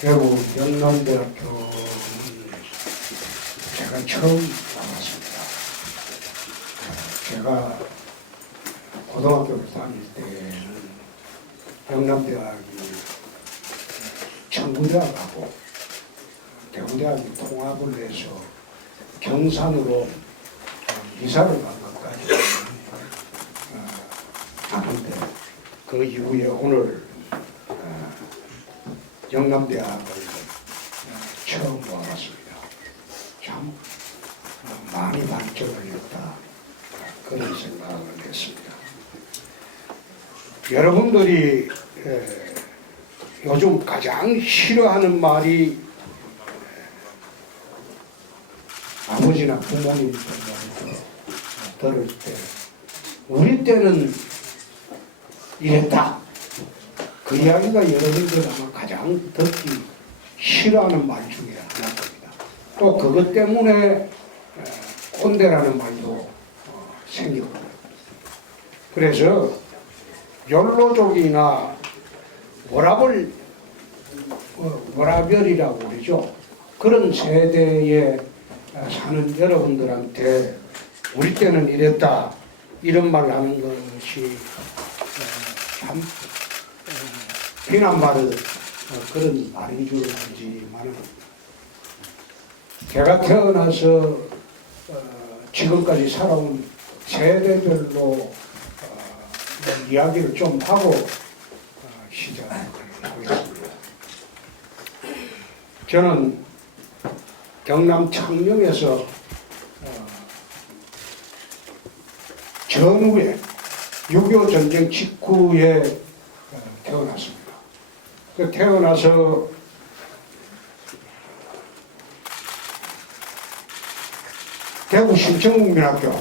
대구 영남대학교 제가 처음 나왔습니다. 제가 고등학교를 다닐 때는 영남대학이 청구대학하고 대구대학이 통합을 해서 경산으로 이사를 간 것까지 아는데 그 이후에 오늘 영남대학을 처음 와봤습니다. 참 많이 발전을 했다 그런 생각을 했습니다. 여러분들이 요즘 가장 싫어하는 말이 아버지나 부모님들 들을 때 우리 때는 이랬다. 그 이야기가 여러분들 아마 가장 듣기 싫어하는 말 중에 하나입니다. 또 그것 때문에 꼰대라는 말도 생겼고요. 그래서 욜로족이나 워라별이라고 그러죠. 그런 세대에 사는 여러분들한테 우리 때는 이랬다 이런 말 하는 것이 참 비난받을 그런 말인 줄 알지만 제가 태어나서 지금까지 살아온 세대별로 이야기를 좀 하고 시작을 하겠습니다. 저는 경남 창녕에서 전후에 6.25 전쟁 직후에 태어났습니다. 태어나서 대구 신천국민학교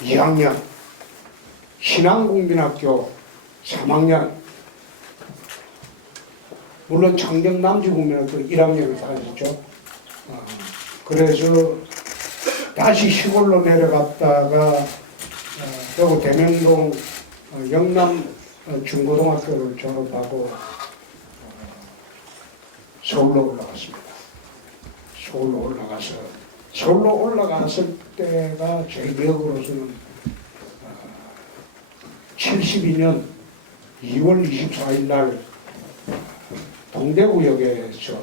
2학년, 신안국민학교 3학년, 물론 창녕남지국민학교 1학년을 다녔죠. 그래서 다시 시골로 내려갔다가 대구 대명동 영남 중고등학교를 졸업하고 서울로 올라갔습니다. 서울로 올라갔을 때가 제 기억으로서는 72년 2월 24일 날 동대구역에서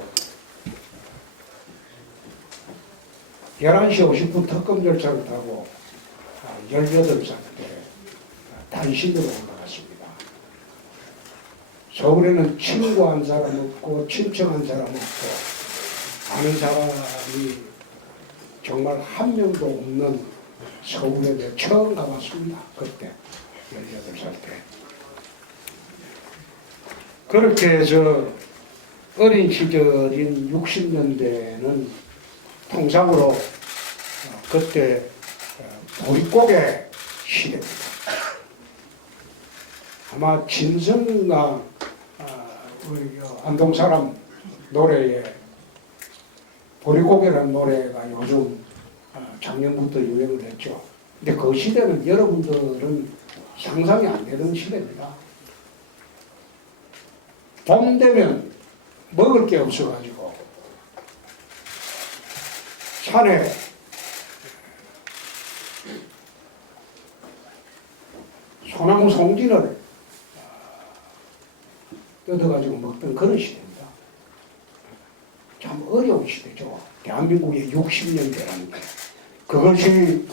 11시 50분 특검 절차를 타고 18살 때 단신으로 올라갔습니다. 서울에는 친구한 사람 없고 친척한 사람 없고 아는 사람이 정말 한 명도 없는 서울에 처음 가봤습니다. 그때 18살 때. 그렇게 해서 어린 시절인 60년대는 통상으로 그때 보릿고개 시대입니다. 아마 진성가 우리 안동사람 노래에 보릿고개라는 노래가 요즘 작년부터 유행을 했죠. 근데 그 시대는 여러분들은 상상이 안 되는 시대입니다. 봄 되면 먹을 게 없어가지고 산에 소나무 송진을 뜯어가지고 먹던 그런 시대입니다. 참 어려운 시대죠. 대한민국의 60년대라는 게. 그것이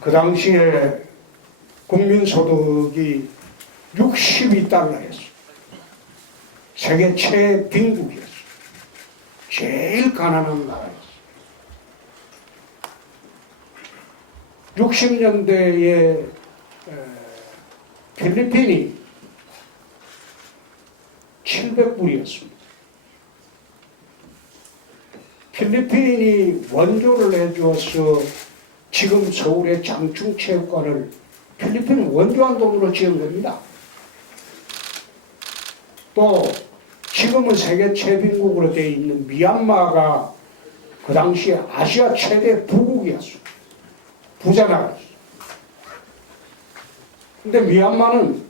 그 당시에 국민소득이 62달러였어요. 세계 최빈국이었어요. 제일 가난한 나라였어요. 60년대에 필리핀이 700불이었습니다. 필리핀이 원조를 해줘서 지금 서울의 장충체육관을 필리핀 원조한 돈으로 지은 겁니다. 또 지금은 세계 최빈국으로 되어 있는 미얀마가 그 당시에 아시아 최대 부국이었어요. 부자나라였어요. 근데 미얀마는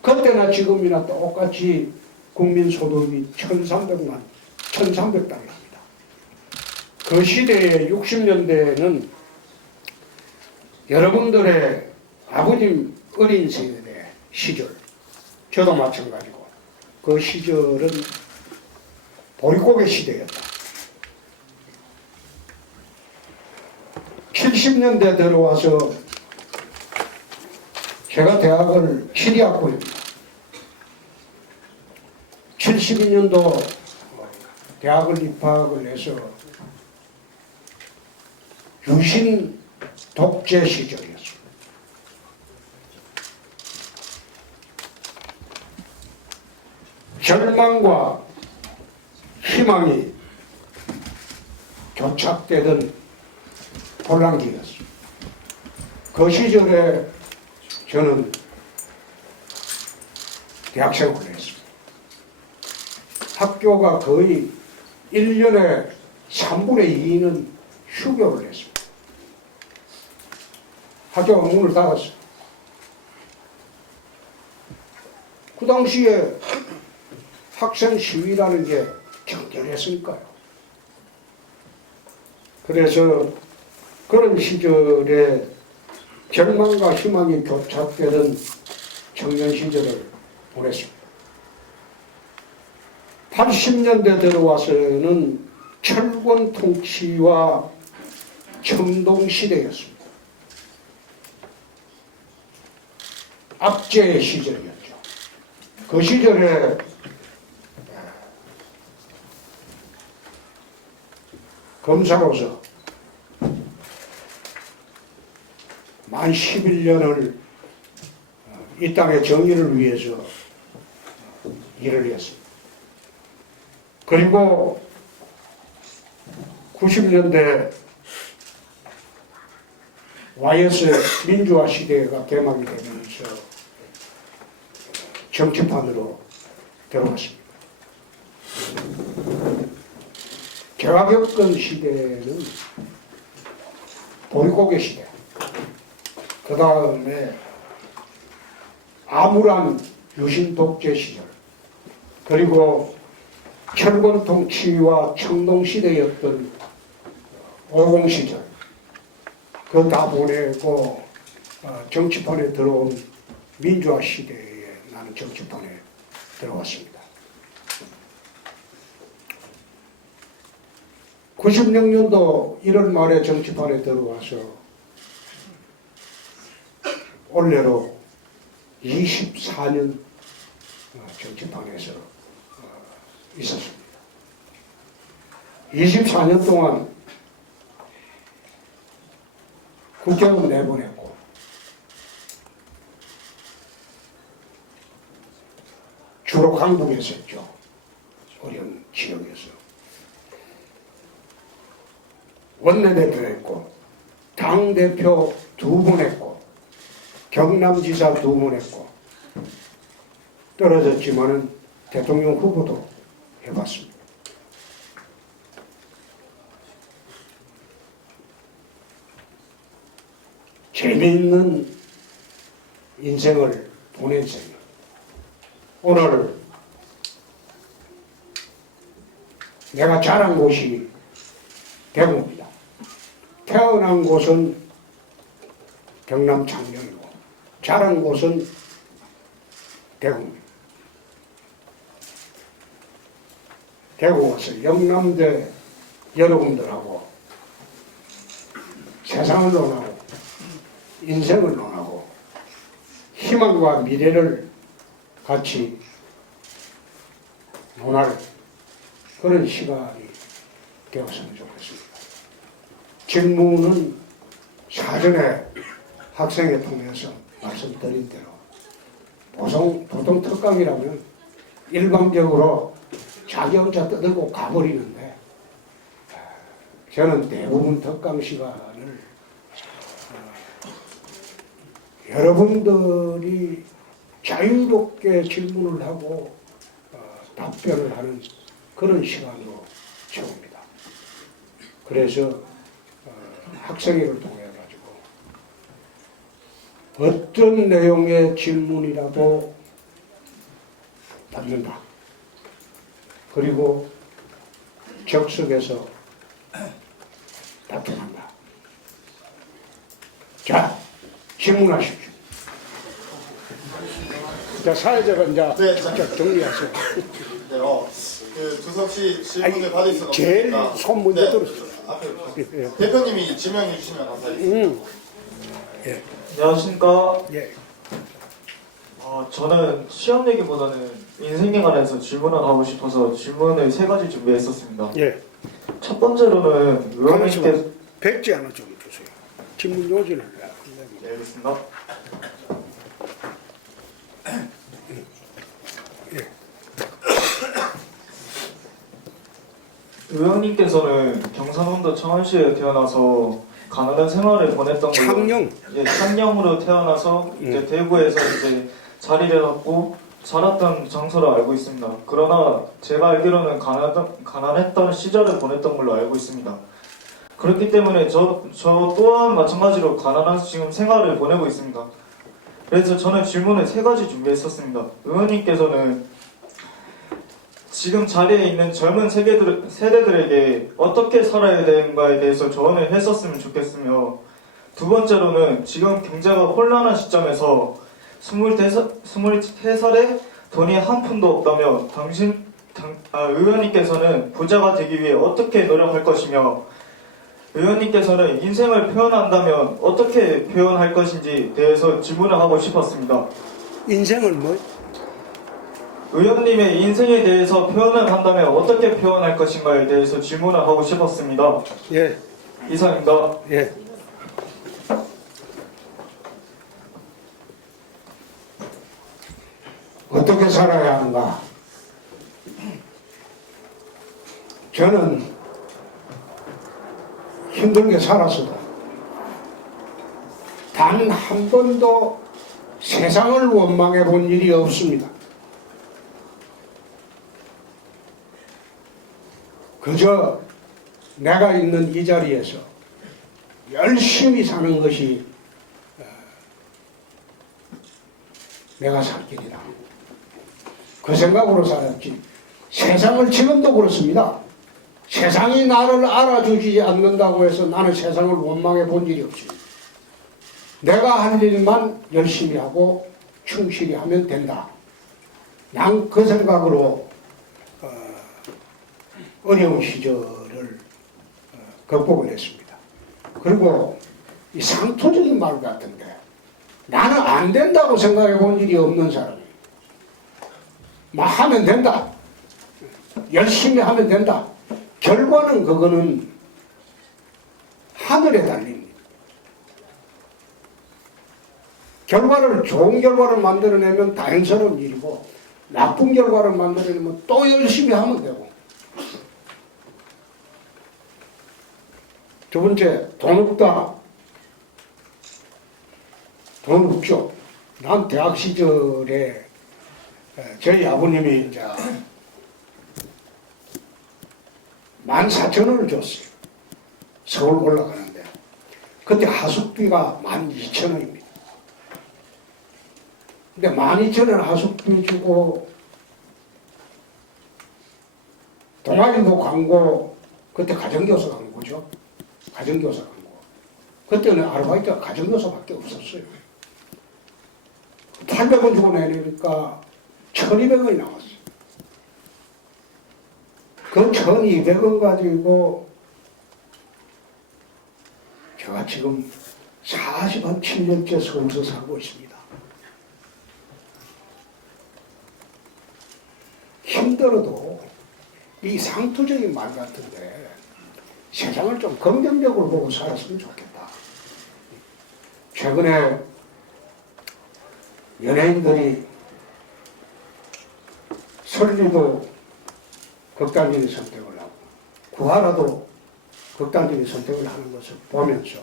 그때나 지금이나 똑같이 국민소득이 1300달러입니다. 그 시대에 60년대에는 여러분들의 아버님 어린 세대 시절, 저도 마찬가지고 그 시절은 보릿고개 시대였다. 70년대 들어와서 제가 대학을 7위학부입니다. 72년도 대학을 입학을 해서 유신 독재 시절이었습니다. 절망과 희망이 교착되던 혼란기였습니다. 그 시절에 저는 대학생활을 했습니다. 학교가 거의 1년에 3분의 2는 휴교를 했습니다. 학교가 문을 닫았어요. 그 당시에 학생 시위라는 게 정결했으니까요. 그래서 그런 시절에 절망과 희망이 교착되던 청년 시절을 보냈습니다. 80년대 들어와서는 철권 통치와 청동 시대였습니다. 압제의 시절이었죠. 그 시절에 검사로서 만 11년을 이 땅의 정의를 위해서 일을 했습니다. 그리고 90년대 YS 민주화 시대가 개막이 되면서 정치판으로 들어갔습니다. 제가 겪은 시대는 보릿고개 시대, 그 다음에 암울한 유신 독재 시절, 그리고 철권 통치와 청동 시대였던 50 시절, 그거 다 보내고 정치판에 들어온 민주화 시대에 나는 정치판에 들어왔습니다. 96년도 1월 말에 정치판에 들어와서 올해로 24년 정치판에서 있었습니다. 24년 동안 국회의원 내보냈고 주로 강북에서 했죠. 어려운 지역에서. 원내대표 했고 당대표 2번 했고 경남지사 2번 했고 떨어졌지만은 대통령 후보도 해봤습니다. 재미있는 인생을 보낸 셈입니다. 오늘 내가 자란 곳이 대구입니다. 태어난 곳은 경남 창녕이고 자란 곳은 대구입니다. 대구 와서 영남대 여러분들하고 세상을 논하고 인생을 논하고 희망과 미래를 같이 논할 그런 시간이 되었으면 좋겠습니다. 질문은 사전에 학생회 통해서 말씀드린 대로 보통 특강이라면 일방적으로 자기 혼자 떠들고 가버리는데 저는 대부분 특강 시간을 여러분들이 자유롭게 질문을 하고 답변을 하는 그런 시간으로 채웁니다. 그래서 학생회를 통해 가지고 어떤 내용의 질문이라도 받는다. 그리고 적석에서 다툼한다. 자, 질문하십시오. 자, 사회자가 이제 네, 직접 정리하세요. 네, 그 두석 씨 질문을 받을 수는 제일 없으니까. 손 문제 네, 들었어요. 앞에 예. 대표님이 지명해 주시면 감사하겠습니다. 예. 안녕하십니까. 예. 저는 시험 얘기보다는 인생에 관해서 질문을 하고 싶어서 질문을 세 가지 준비했었습니다. 예. 첫 번째로는 의원님께서 백지 하나 좀 주세요. 질문 요지는. 네, 알겠습니다. 의원님께서는 경상남도 창원시에 태어나서 가난한 생활을 보냈던 걸로 창녕. 예, 창녕으로 태어나서 이제 대구에서 이제 자리를 잡고 살았던 장소로 알고 있습니다. 그러나 제가 알기로는 가난했던 시절을 보냈던 걸로 알고 있습니다. 그렇기 때문에 저 또한 마찬가지로 가난한 지금 생활을 보내고 있습니다. 그래서 저는 질문을 세 가지 준비했었습니다. 의원님께서는 지금 자리에 있는 젊은 세대들에게 어떻게 살아야 되는가에 대해서 조언을 했었으면 좋겠으며, 두 번째로는 지금 경제가 혼란한 시점에서 23살에 돈이 한 푼도 없다며 의원님께서는 부자가 되기 위해 어떻게 노력할 것이며, 의원님께서는 인생을 표현한다면 어떻게 표현할 것인지 대해서 질문을 하고 싶었습니다. 인생을 뭐? 의원님의 인생에 대해서 표현을 한다면 어떻게 표현할 것인가에 대해서 질문을 하고 싶었습니다. 예. 이상입니다. 예. 어떻게 살아야 하는가? 저는 힘들게 살았어도 단 한 번도 세상을 원망해 본 일이 없습니다. 그저 내가 있는 이 자리에서 열심히 사는 것이 내가 살 길이다. 그 생각으로 살았지. 세상을 지금도 그렇습니다. 세상이 나를 알아주지 않는다고 해서 나는 세상을 원망해 본 일이 없습니다. 내가 할 일만 열심히 하고 충실히 하면 된다. 난 그 생각으로 어려운 시절을 극복을 했습니다. 그리고 이 상투적인 말 같은데 나는 안 된다고 생각해 본 일이 없는 사람이에요. 막 하면 된다. 열심히 하면 된다. 결과는 그거는 하늘에 달립니다. 결과를 좋은 결과를 만들어내면 다행스러운 일이고 나쁜 결과를 만들어내면 또 열심히 하면 되고. 두 번째, 돈 없다. 돈 없죠. 난 대학 시절에 저희 아버님이 이제 14,000원을 줬어요. 서울 올라가는데. 그때 하숙비가 12,000원입니다. 근데 12,000원 하숙비 주고 동아리도 광고, 그때 가정교사 광고죠. 가정교사 광고. 그때는 아르바이트가 가정교사밖에 없었어요. 800원 주고 내니까 1,200원이 나왔어요. 그 1,200원 가지고 제가 지금 47년째 서울서 살고 있습니다. 힘들어도 이 상투적인 말 같은데 세상을 좀 긍정적으로 보고 살았으면 좋겠다. 최근에 연예인들이 설리도 극단적인 선택을 하고 구하라도 극단적인 선택을 하는 것을 보면서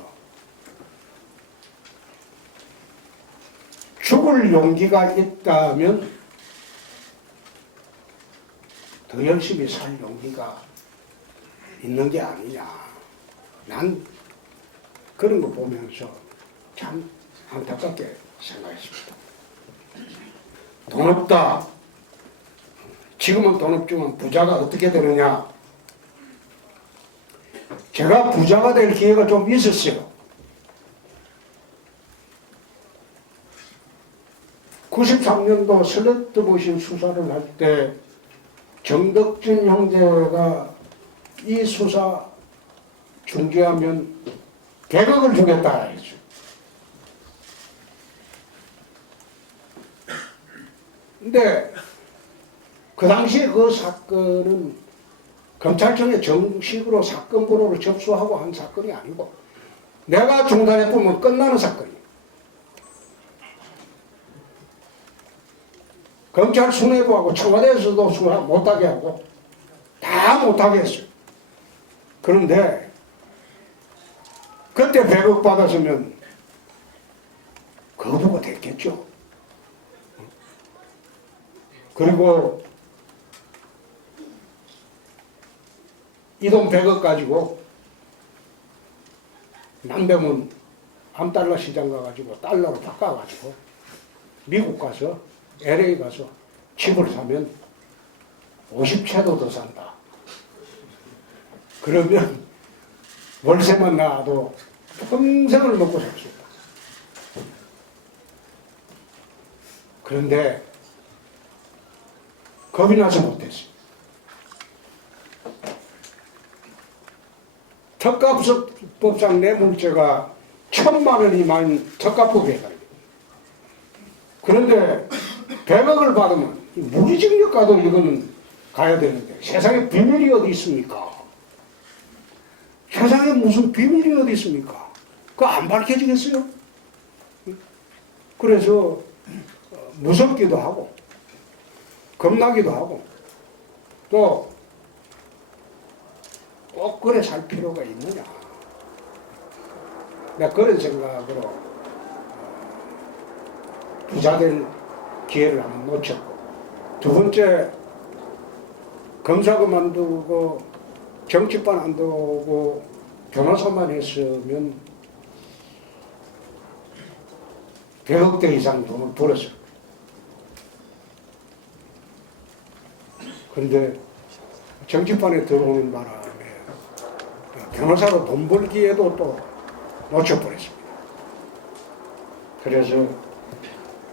죽을 용기가 있다면 더 열심히 살 용기가 있는 게 아니냐. 난 그런 거 보면서 참 안타깝게 생각했습니다. 돈 없다. 지금은 돈 없지만 부자가 어떻게 되느냐. 제가 부자가 될 기회가 좀 있었어요. 93년도 슬래트머신 수사를 할 때 정덕진 형제가 이 수사 중지하면 100억을 주겠다 했죠. 근데 그 당시에 그 사건은 검찰청에 정식으로 사건 번호를 접수하고 한 사건이 아니고 내가 중단해보면 끝나는 사건이에요. 검찰 수뇌부하고 청와대에서도 수사 못하게 하고 다 못하게 했어요. 그런데 그때 100억 받았으면 거부가 됐겠죠. 그리고 이 돈 100억 가지고 남대문 암달러 시장 가가지고 달러로 바꿔가지고 미국 가서 LA 가서 집을 사면 50채도 더 산다. 그러면 월세만 나와도 평생을 먹고 살 수 있다. 그런데 겁이 나서 못했어요. 특가법상 뇌물죄가 1,000만 원이 특가법에 해당해요. 그런데 100억을 받으면 무리징역 가도 이거는 가야 되는데 세상에 비밀이 어디 있습니까? 세상에 무슨 비밀이 어디 있습니까? 그거 안 밝혀지겠어요? 그래서 무섭기도 하고 겁나기도 하고 또 꼭 그래 살 필요가 있느냐. 내가 그런 생각으로 부자될 기회를 한번 놓쳤고, 두 번째 검사 그만두고 정치판 안 두고 변호사만 했으면 100억대 이상 돈을 벌었어요. 그런데 정치판에 들어오는 바람에 변호사로 돈 벌기에도 또 놓쳐버렸습니다. 그래서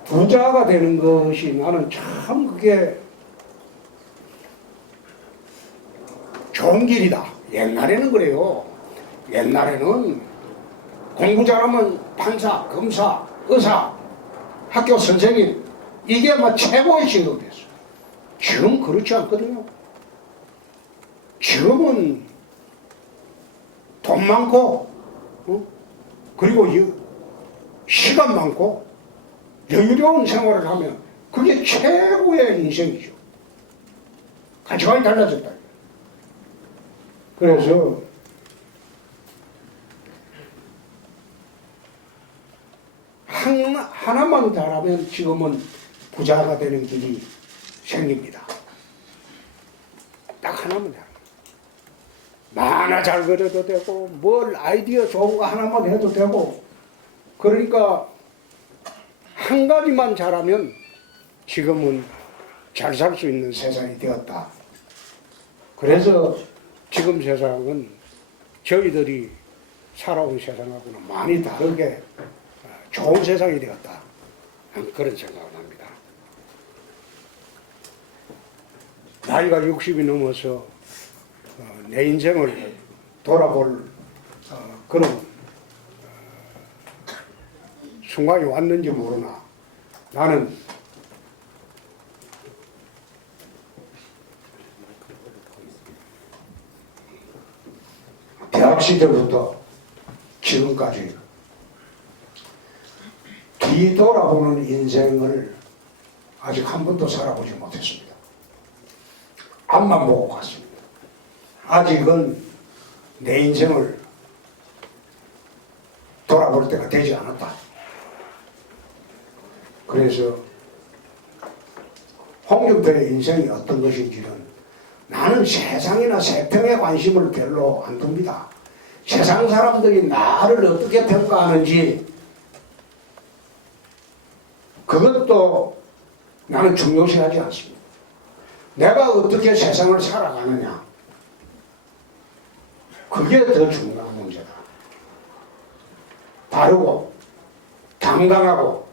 부자가 되는 것이 나는 참 그게 좋은 길이다. 옛날에는 그래요. 옛날에는 공부 잘하면 판사, 검사, 의사, 학교 선생님 이게 막 최고의 직업이었어요. 지금 그렇지 않거든요. 지금은 돈 많고 그리고 시간 많고 여유로운 생활을 하면 그게 최고의 인생이죠. 가치관이 달라졌다. 그래서 하나만 잘하면 지금은 부자가 되는 길이 생깁니다. 딱 하나만 잘하면. 만화 잘 그려도 되고 뭘 아이디어 좋은 거 하나만 해도 되고, 그러니까 한 가지만 잘하면 지금은 잘 살 수 있는 세상이 되었다. 그래서 지금 세상은 저희들이 살아온 세상하고는 많이 다르게 좋은 세상이 되었다. 그런 생각을 합니다. 나이가 60이 넘어서 내 인생을 돌아볼 그런 순간이 왔는지 모르나 나는 대학 시절부터 지금까지 뒤돌아보는 인생을 아직 한 번도 살아보지 못했습니다. 앞만 보고 갔습니다. 아직은 내 인생을 돌아볼 때가 되지 않았다. 그래서 홍준표의 인생이 어떤 것인지는 나는 세상이나 세평에 관심을 별로 안 둡니다. 세상 사람들이 나를 어떻게 평가하는지 그것도 나는 중요시하지 않습니다. 내가 어떻게 세상을 살아가느냐. 그게 더 중요한 문제다. 바르고 당당하고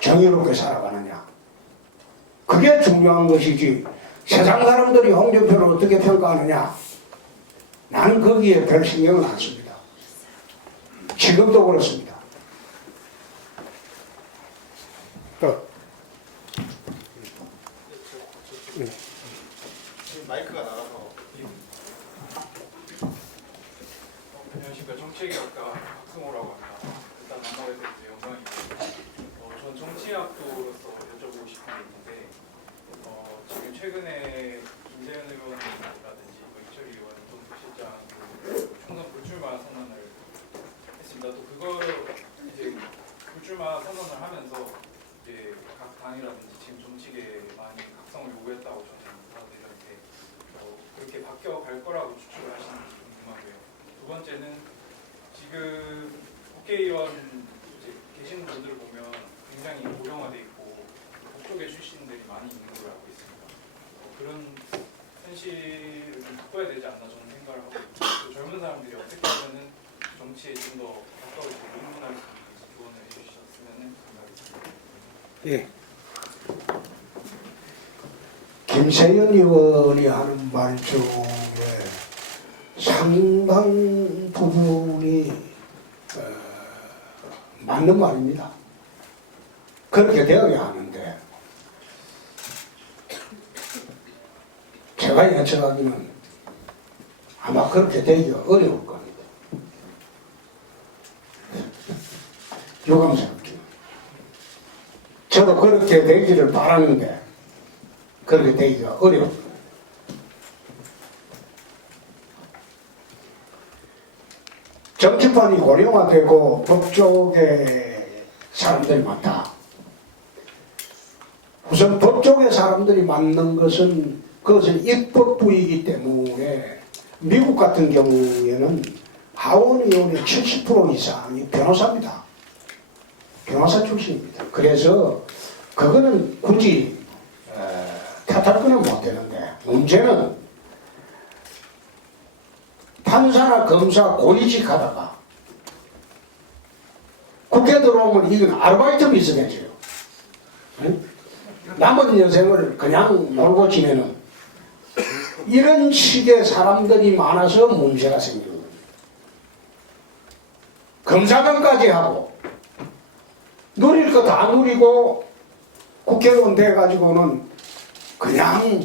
정의롭게 살아가느냐. 그게 중요한 것이지 세상 사람들이 홍준표를 어떻게 평가하느냐. 나는 거기에 별 신경을 안 씁니다. 지금도 그렇습니다. 또. 지금 마이크가 나가서 안녕하십니까. 정치학과 박승호라고 합니다. 일단 만나게 돼서 영광이고 전 정치학도로서 여쭤보고 싶은 게 있는데 지금 최근에 김재현 의원이라든지 이철 의원, 이동수 실장도 총선 불출마 선언을 했습니다. 또 그거 이제 불출마 선언을 하면서 이제 각 당이라든지 지금 정치계에 많이 각성을 요구했다고 저는 받아들였는데 그렇게 바뀌어 갈 거라고 추측을 하시는지 궁금하고요. 두 번째는 지금 국회의원 이제 계시는 분들을 보면 굉장히 고령화돼 있고 북쪽의 출신들이 많이 있는 걸로 알고 있습니다. 그런 현실을 좀 바꿔야 되지 않나 저는 생각을 하고 있고 또 젊은 사람들이 어떻게 하면은 정치에 좀 더 가까워지고 입문할 수 있는지 조언을 해주셨으면 감사하겠습니다. 예. 김세연 의원이 하는 말 중에 상당 부분이 맞는 말입니다. 그렇게 되어야 하는데 제가 예측하기는 아마 그렇게 되기가 어려울 겁니다. 유감스럽게. 저도 그렇게 되기를 바라는데 그렇게 되기가 어려워요. 정치판이 고령화되고 법조계 사람들이 많다. 우선 법조계 사람들이 많는 것은 그것은 입법부이기 때문에 미국 같은 경우에는 하원의원의 70% 이상이 변호사입니다. 변호사 출신입니다. 그래서 그거는 굳이 탓할 거는 못 되는데 문제는 판사나 검사 고위직 하다가 국회 들어오면 이건 아르바이트 비슷해져요. 남은 여생을 그냥 놀고 지내는 이런 식의 사람들이 많아서 문제가 생기는 겁니다. 검사관까지 하고 누릴 거 다 누리고 국회의원 돼가지고는 그냥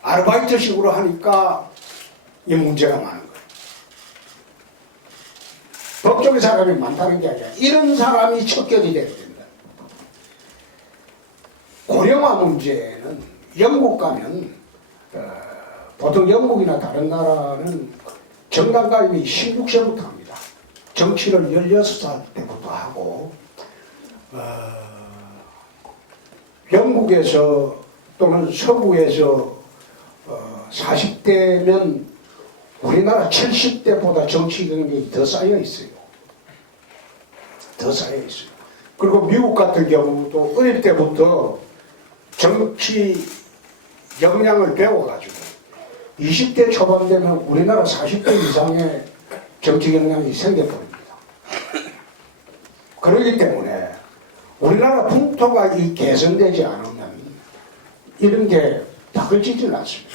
아르바이트식으로 하니까 이 문제가 많은 거예요. 법조계 사람이 많다는 게 아니라 이런 사람이 척결이 돼야 된다. 고령화 문제는 영국 가면 보통 영국이나 다른 나라는 정당 가입이 16세부터 합니다. 정치를 16살 때부터 하고 영국에서 또는 서구에서 40대면 우리나라 70대보다 정치 경력이 더 쌓여 있어요. 더 쌓여 있어요. 그리고 미국 같은 경우도 어릴 때부터 정치 역량을 배워가지고 20대 초반 되면 우리나라 40대 이상의 정치 역량이 생겨버립니다. 그렇기 때문에 우리나라 풍토가 이 개선되지 않으면 이런 게 바꿔지지는 않습니다.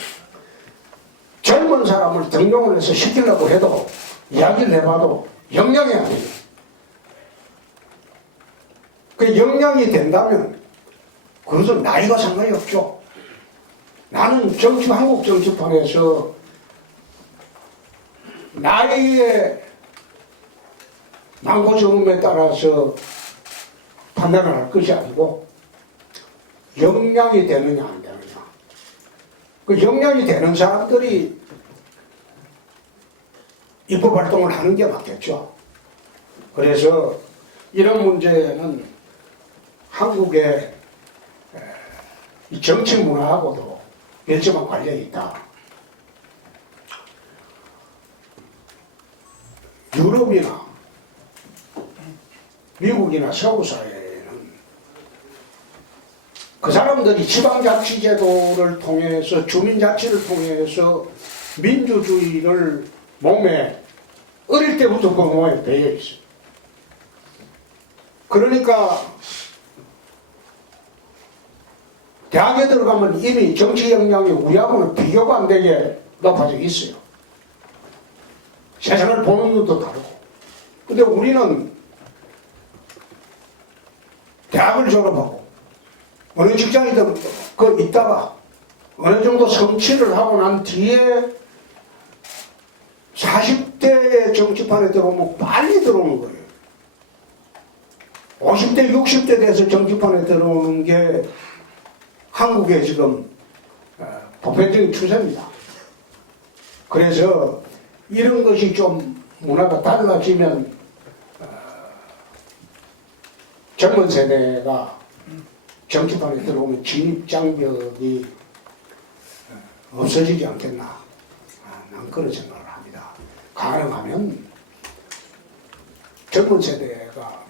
젊은 사람을 등용을 해서 시키려고 해도 이야기를 해봐도 역량이 안 돼요. 그 역량이 된다면 그것은 나이가 상관이 없죠. 나는 한국 정치판에서 나이의 망고정음에 따라서 판단을 할 것이 아니고 역량이 되느냐 안 되느냐. 그 역량이 되는 사람들이 입법활동을 하는 게 맞겠죠. 그래서 이런 문제는 한국의 이 정치 문화하고도 밀접한 관련이 있다. 유럽이나 미국이나 서구 사회에는 그 사람들이 지방자치제도를 통해서 주민자치를 통해서 민주주의를 몸에 어릴 때부터 그 몸에 배어 있어요. 그러니까 대학에 들어가면 이미 정치 역량이 우리하고는 비교가 안 되게 높아져 있어요. 세상을 보는 눈도 다르고. 근데 우리는 대학을 졸업하고 어느 직장이든 그 있다가 어느 정도 성취를 하고 난 뒤에 40대의 정치판에 들어오면 빨리 들어오는 거예요. 50대, 60대 돼서 정치판에 들어오는 게 한국의 지금 보편적인 추세입니다. 그래서 이런 것이 좀 문화가 달라지면 젊은 세대가 정치판에 들어오면 진입장벽이 없어지지 않겠나. 난 그런 생각을 합니다. 가능하면 젊은 세대가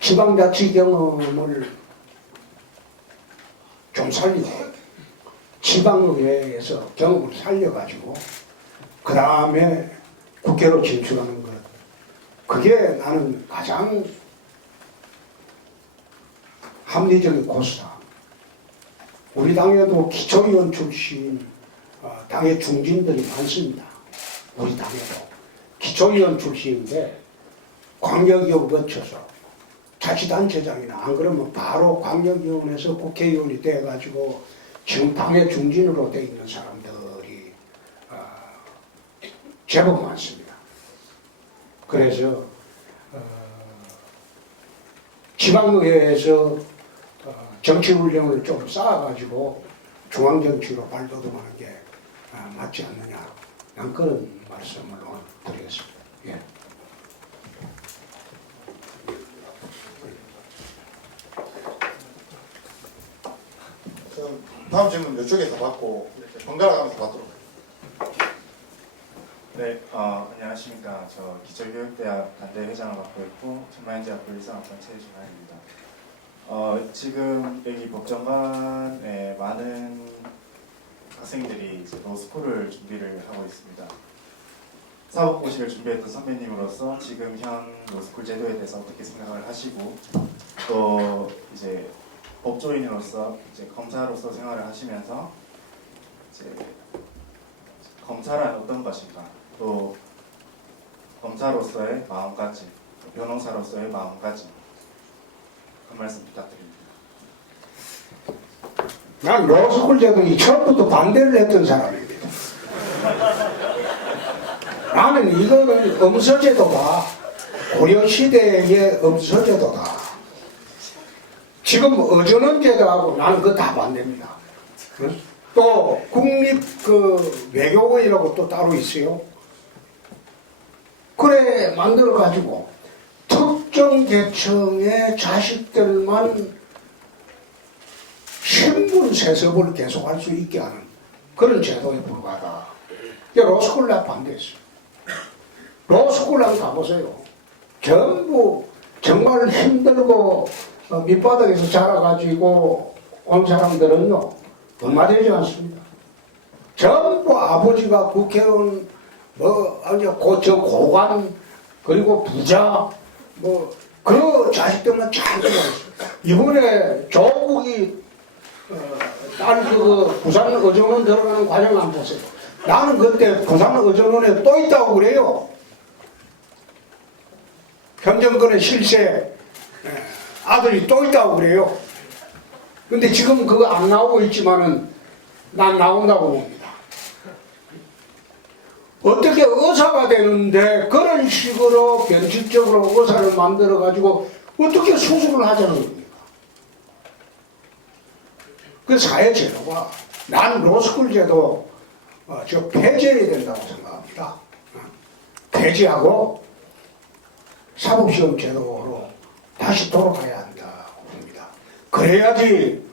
지방자치 경험을 좀 살리고 지방의회에서 경험을 살려가지고 그 다음에 국회로 진출하는 것, 그게 나는 가장 합리적인 코스다. 우리 당에도 기초위원 출신 당의 중진들이 많습니다. 우리 당에도 기초위원 출신인데 광역위원 거쳐서 자치단체장이나 안 그러면 바로 광역위원회에서 국회의원이 돼가지고 지금 당의 중진으로 돼 있는 사람들이 제법 많습니다. 그래서 지방의회에서 정치훈련을 좀 쌓아가지고 중앙정치로 발돋움하는 게 맞지 않느냐. 난 그런 말씀을 오늘 드리겠습니다. 예. 그럼 다음 질문 이쪽에서 받고 이렇게 번갈아 가면서 받도록 할게요. 네, 안녕하십니까. 저 기초교육대학 반대회장을 맡고 있고 천만현대학교 일산학번 최준환입니다. 지금 여기 법정관에 많은 학생들이 이제 로스쿨을 준비를 하고 있습니다. 사법고시를 준비했던 선배님으로서 지금 현 로스쿨 제도에 대해서 어떻게 생각을 하시고 또 이제 법조인으로서 이제 검사로서 생활을 하시면서 이제 검사란 어떤 것인가, 또 검사로서의 마음가짐, 변호사로서의 마음가짐, 그 말씀 부탁드립니다. 난 로스쿨 제도에 처음부터 반대를 했던 사람입니다. 나는 이거는 엄서제도다. 고려시대의 엄서제도다. 지금 어전원제도하고 나는 그거 다 반대입니다. 또 국립 외교원이라고 또 따로 있어요. 그래 만들어 가지고 특정 계층의 자식들만 신분 세습을 계속할 수 있게 하는 그런 제도에 불과하다. 로스쿨 나 반대했어요. 로스쿨 한번 가보세요. 전부 정말 힘들고 밑바닥에서 자라가지고 온 사람들은요 얼마 되지 않습니다. 전부 아버지가 국회의원, 고관, 그리고 부자, 그 자식들만 잘 들어있습니다. 이번에 조국이 딸 부산 의정원 들어가는 과정 안 보세요. 나는 그때 부산 의정원에 또 있다고 그래요. 현 정권의 실세 아들이 또 있다고 그래요. 근데 지금 그거 안 나오고 있지만은 난 나온다고 봅니다. 어떻게 의사가 되는데 그런 식으로 변칙적으로 의사를 만들어 가지고 어떻게 수술을 하자는 겁니까? 그 사회 제도가 난 로스쿨 제도 저 폐지해야 된다고 생각합니다. 폐지하고 사법시험 제도로 다시 돌아가야 한다고 봅니다. 그래야지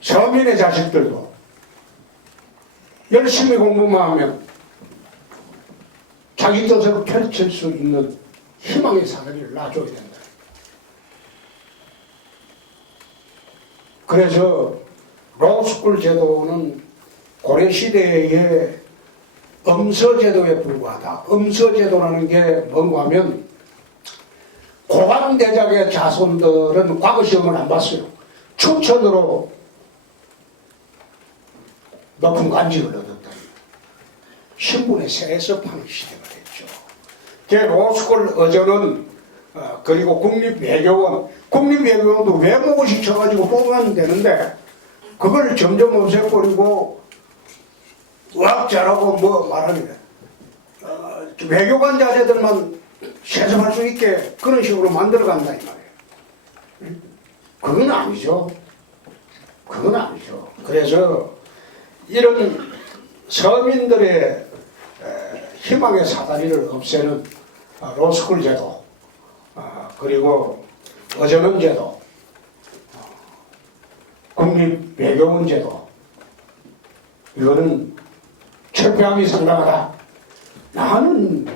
서민의 자식들도 열심히 공부만 하면 자기 뜻을 펼칠 수 있는 희망의 사다리를 놔줘야 된다. 그래서 로스쿨 제도는 고려시대의 엄서제도에 불과하다. 엄서제도라는 게 뭔가 하면 고관대작의 자손들은 과거 시험을 안 봤어요. 추천으로 높은 관직을 얻었다. 신분의 세에서 파는 시대가 됐죠. 그 로스쿨 어전은 그리고 국립외교원, 국립외교원도 외모고시 쳐가지고 뽑으면 되는데 그걸 점점 없애버리고 의학자라고 뭐 말하면 외교관 자제들만 세습할 수 있게 그런 식으로 만들어간다 이 말이에요. 그건 아니죠. 그건 아니죠. 그래서 이런 서민들의 희망의 사다리를 없애는 로스쿨 제도, 그리고 어전원 제도, 국립외교원 제도, 이거는 철폐함이 상당하다. 나는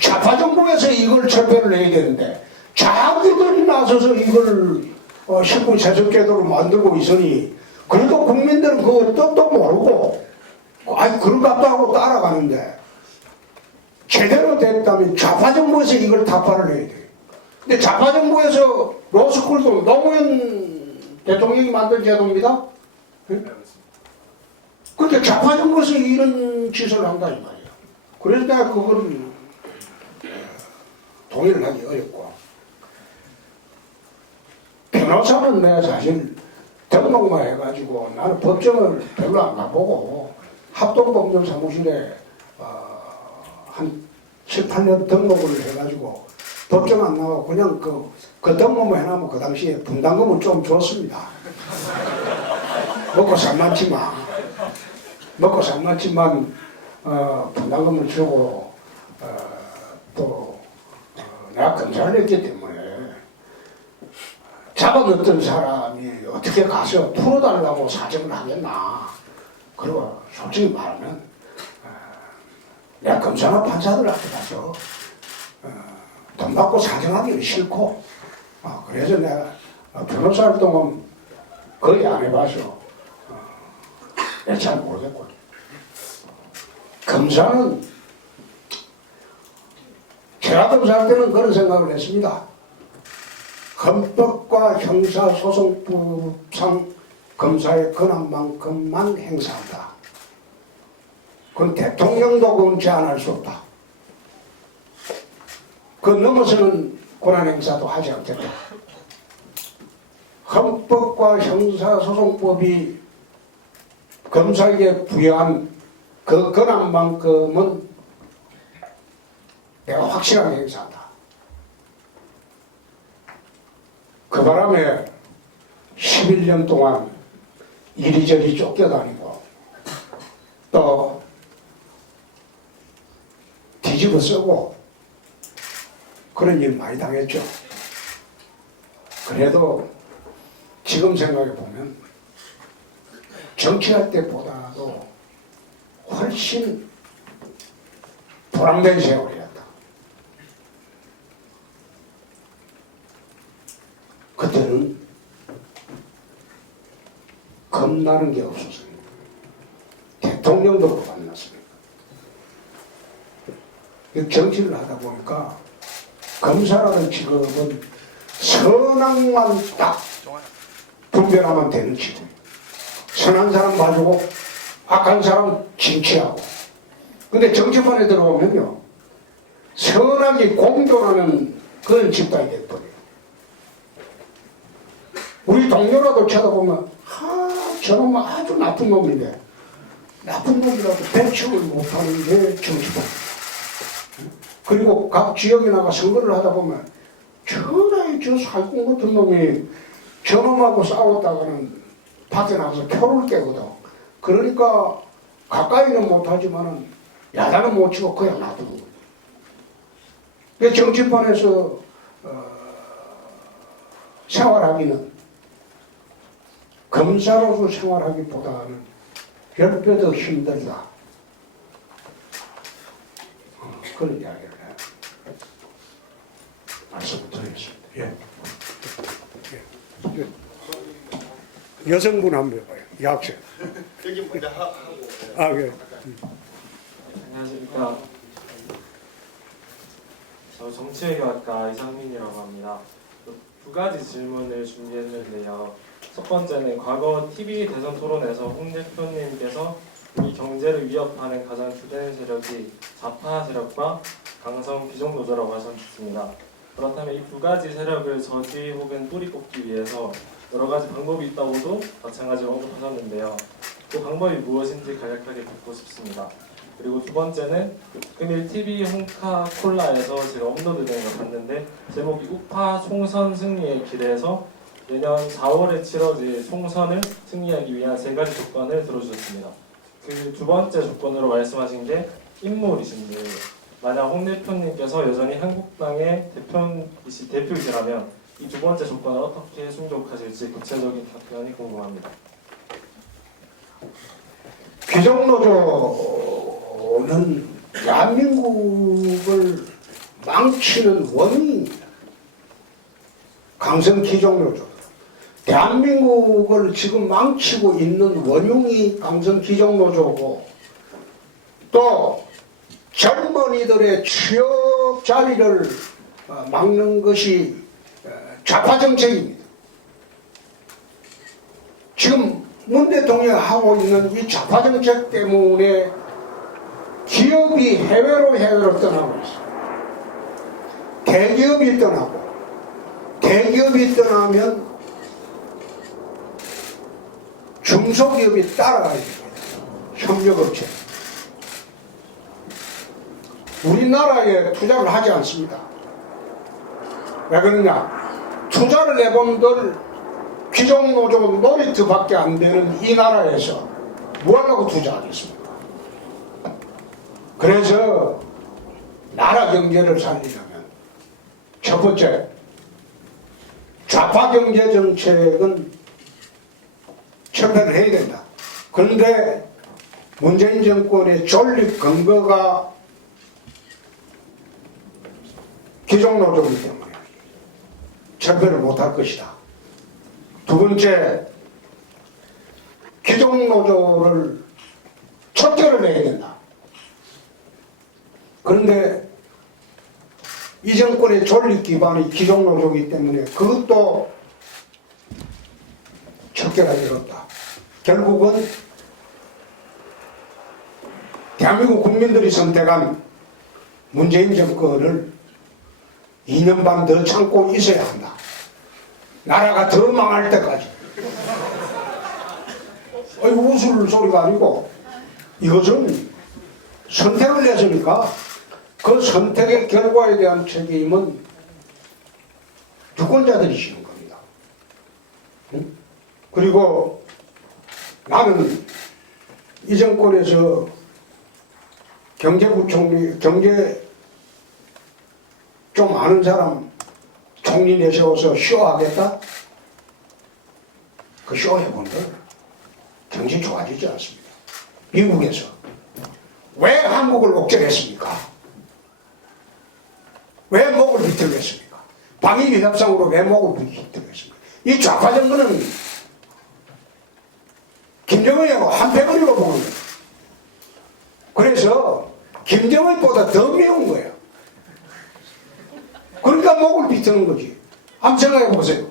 좌파 정부에서 이걸 철폐를 해야 되는데 자기들이 나서서 이걸 신분 세습 제도를 만들고 있으니 그래도 국민들은 그 뜻도 모르고 아니 그런갑다 하고 따라가는데 제대로 됐다면 좌파 정부에서 이걸 타파를 해야 돼요. 근데 좌파 정부에서 로스쿨도 노무현 대통령이 만든 제도입니다. 근데 좌파 정부에서 이런 짓을 한다 이 말이에요. 그래서 내가 그걸 동의를 하기 어렵고, 변호사는 내가 사실 등록만 해가지고 나는 법정을 별로 안 가보고 합동법률사무실에 한 7, 8년 등록을 해가지고 법정 안 나가고 그냥 그 등록만 해놓으면 그 당시에 분담금을 좀 줬습니다. 먹고 살만치만 분담금을 주고 또 내가 검사를 했기 때문에 잡아넣었던 사람이 어떻게 가서 풀어달라고 사정을 하겠나. 그리고 솔직히 말하면 내가 검사나 판사들한테 가서 돈 받고 사정하기는 싫고 그래서 내가 변호사 활동은 거의 안 해봐서 내가 잘 모르겠거든. 검사는 제가 검사할 때는 그런 생각을 했습니다. 헌법과 형사소송법상 검사의 권한만큼만 행사한다. 그건 대통령도 그건 제한할 수 없다. 그 넘어서는 권한 행사도 하지 않겠다. 헌법과 형사소송법이 검사에게 부여한 그 권한만큼은 내가 확실하게 행사한다. 그 바람에 11년 동안 이리저리 쫓겨다니고 또 뒤집어 쓰고 그런 일 많이 당했죠. 그래도 지금 생각해 보면 정치할 때보다도 훨씬 보람된 세월이었다. 그때는 겁나는 게 없었습니다. 대통령도 못 만났습니다. 정치를 하다 보니까 검사라는 직업은 선악만 딱 분별하면 되는 직업. 선한 사람 봐주고 악한 사람 징치하고. 근데 정치판에 들어오면요, 선악이 공존하는 그런 집단이 돼버려요. 우리 동료라도 쳐다보면 저놈은 아주 나쁜 놈인데 나쁜 놈이라도 배척을 못하는 게 정치판. 그리고 각 지역에 나가 선거를 하다 보면 전화에 저 살공 같은 놈이 저놈하고 싸웠다가는 밖에 나가서 표를 깨거든. 그러니까 가까이는 못하지만은 야단은 못 치고 그냥 놔두는 거예요. 정치판에서 생활하기는 검사로서 생활하기보다는 10배 더 힘들다. 그런 이야기를 말씀을 드리겠습니다. 예. 여성분 한번 해봐요. 여학생. 여기 먼저 하고. 아, 그래. 안녕하십니까. 저 정치외교학과 이상민이라고 합니다. 두 가지 질문을 준비했는데요. 첫 번째는 과거 TV 대선 토론에서 홍 대표님께서 이 경제를 위협하는 가장 주된 세력이 좌파 세력과 강성 귀족노조라고 하셨습니다. 그렇다면 이 두 가지 세력을 저지 혹은 뿌리 뽑기 위해서 여러 가지 방법이 있다고도 마찬가지로 언급하셨는데요. 그 방법이 무엇인지 간략하게 듣고 싶습니다. 그리고 두 번째는 금일 TV 홍카콜라에서 제가 업로드된 걸 봤는데 제목이 우파 총선 승리의 길에서 내년 4월에 치러질 총선을 승리하기 위한 3가지 조건을 들어주셨습니다. 그 두 번째 조건으로 말씀하신 게 인물이신데 만약 홍 대표님께서 여전히 한국당의 대표이시라면 이 두 번째 조건을 어떻게 충족하실지 구체적인 답변이 궁금합니다. 귀족노조는 대한민국을 망치는 원인입니다. 강성 귀족노조. 대한민국을 지금 망치고 있는 원흉이 강성 귀족노조고 또 젊은이들의 취업 자리를 막는 것이 좌파 정책입니다. 지금 문 대통령이 하고 있는 이 좌파 정책 때문에 기업이 해외로 떠나고 있어요. 대기업이 떠나고 대기업이 떠나면 중소기업이 따라가야 됩니다. 협력업체. 우리나라에 투자를 하지 않습니다. 왜 그러냐? 투자를 해본들 귀족노조 놀이터밖에 안 되는 이 나라에서 뭐 하려고 투자하겠습니까? 그래서 나라 경제를 살리려면 첫 번째 좌파 경제 정책은 철폐를 해야 된다. 그런데 문재인 정권의 존립 근거가 귀족노조이기 때문에 철폐를 못할 것이다. 두 번째, 귀족노조를 척결을 해야 된다. 그런데 이 정권의 존립 기반이 귀족노조이기 때문에 그것도 척결하기 어렵다. 결국은 대한민국 국민들이 선택한 문재인 정권을 2년 반 더 참고 있어야 한다. 나라가 더 망할 때까지. 웃을 소리가 아니고 이것은 선택을 했으니까 그 선택의 결과에 대한 책임은 유권자들이 지는 겁니다. 응? 그리고 나는 이 정권에서 경제부총리, 경제 좀 아는 사람 총리 내세워서 쇼하겠다? 그 쇼해본들 경제 좋아지지 않습니다. 미국에서 왜 한국을 옥죄했습니까? 왜 목을 비틀겠습니까? 방위비 협상으로 왜 목을 비틀겠습니까? 이 좌파 정부는 김정은하고 한패거리로 보는 거예요. 그래서 김정은보다 더 매운 거예요. 그러니까 목을 비트는 거지. 한번 생각해 보세요.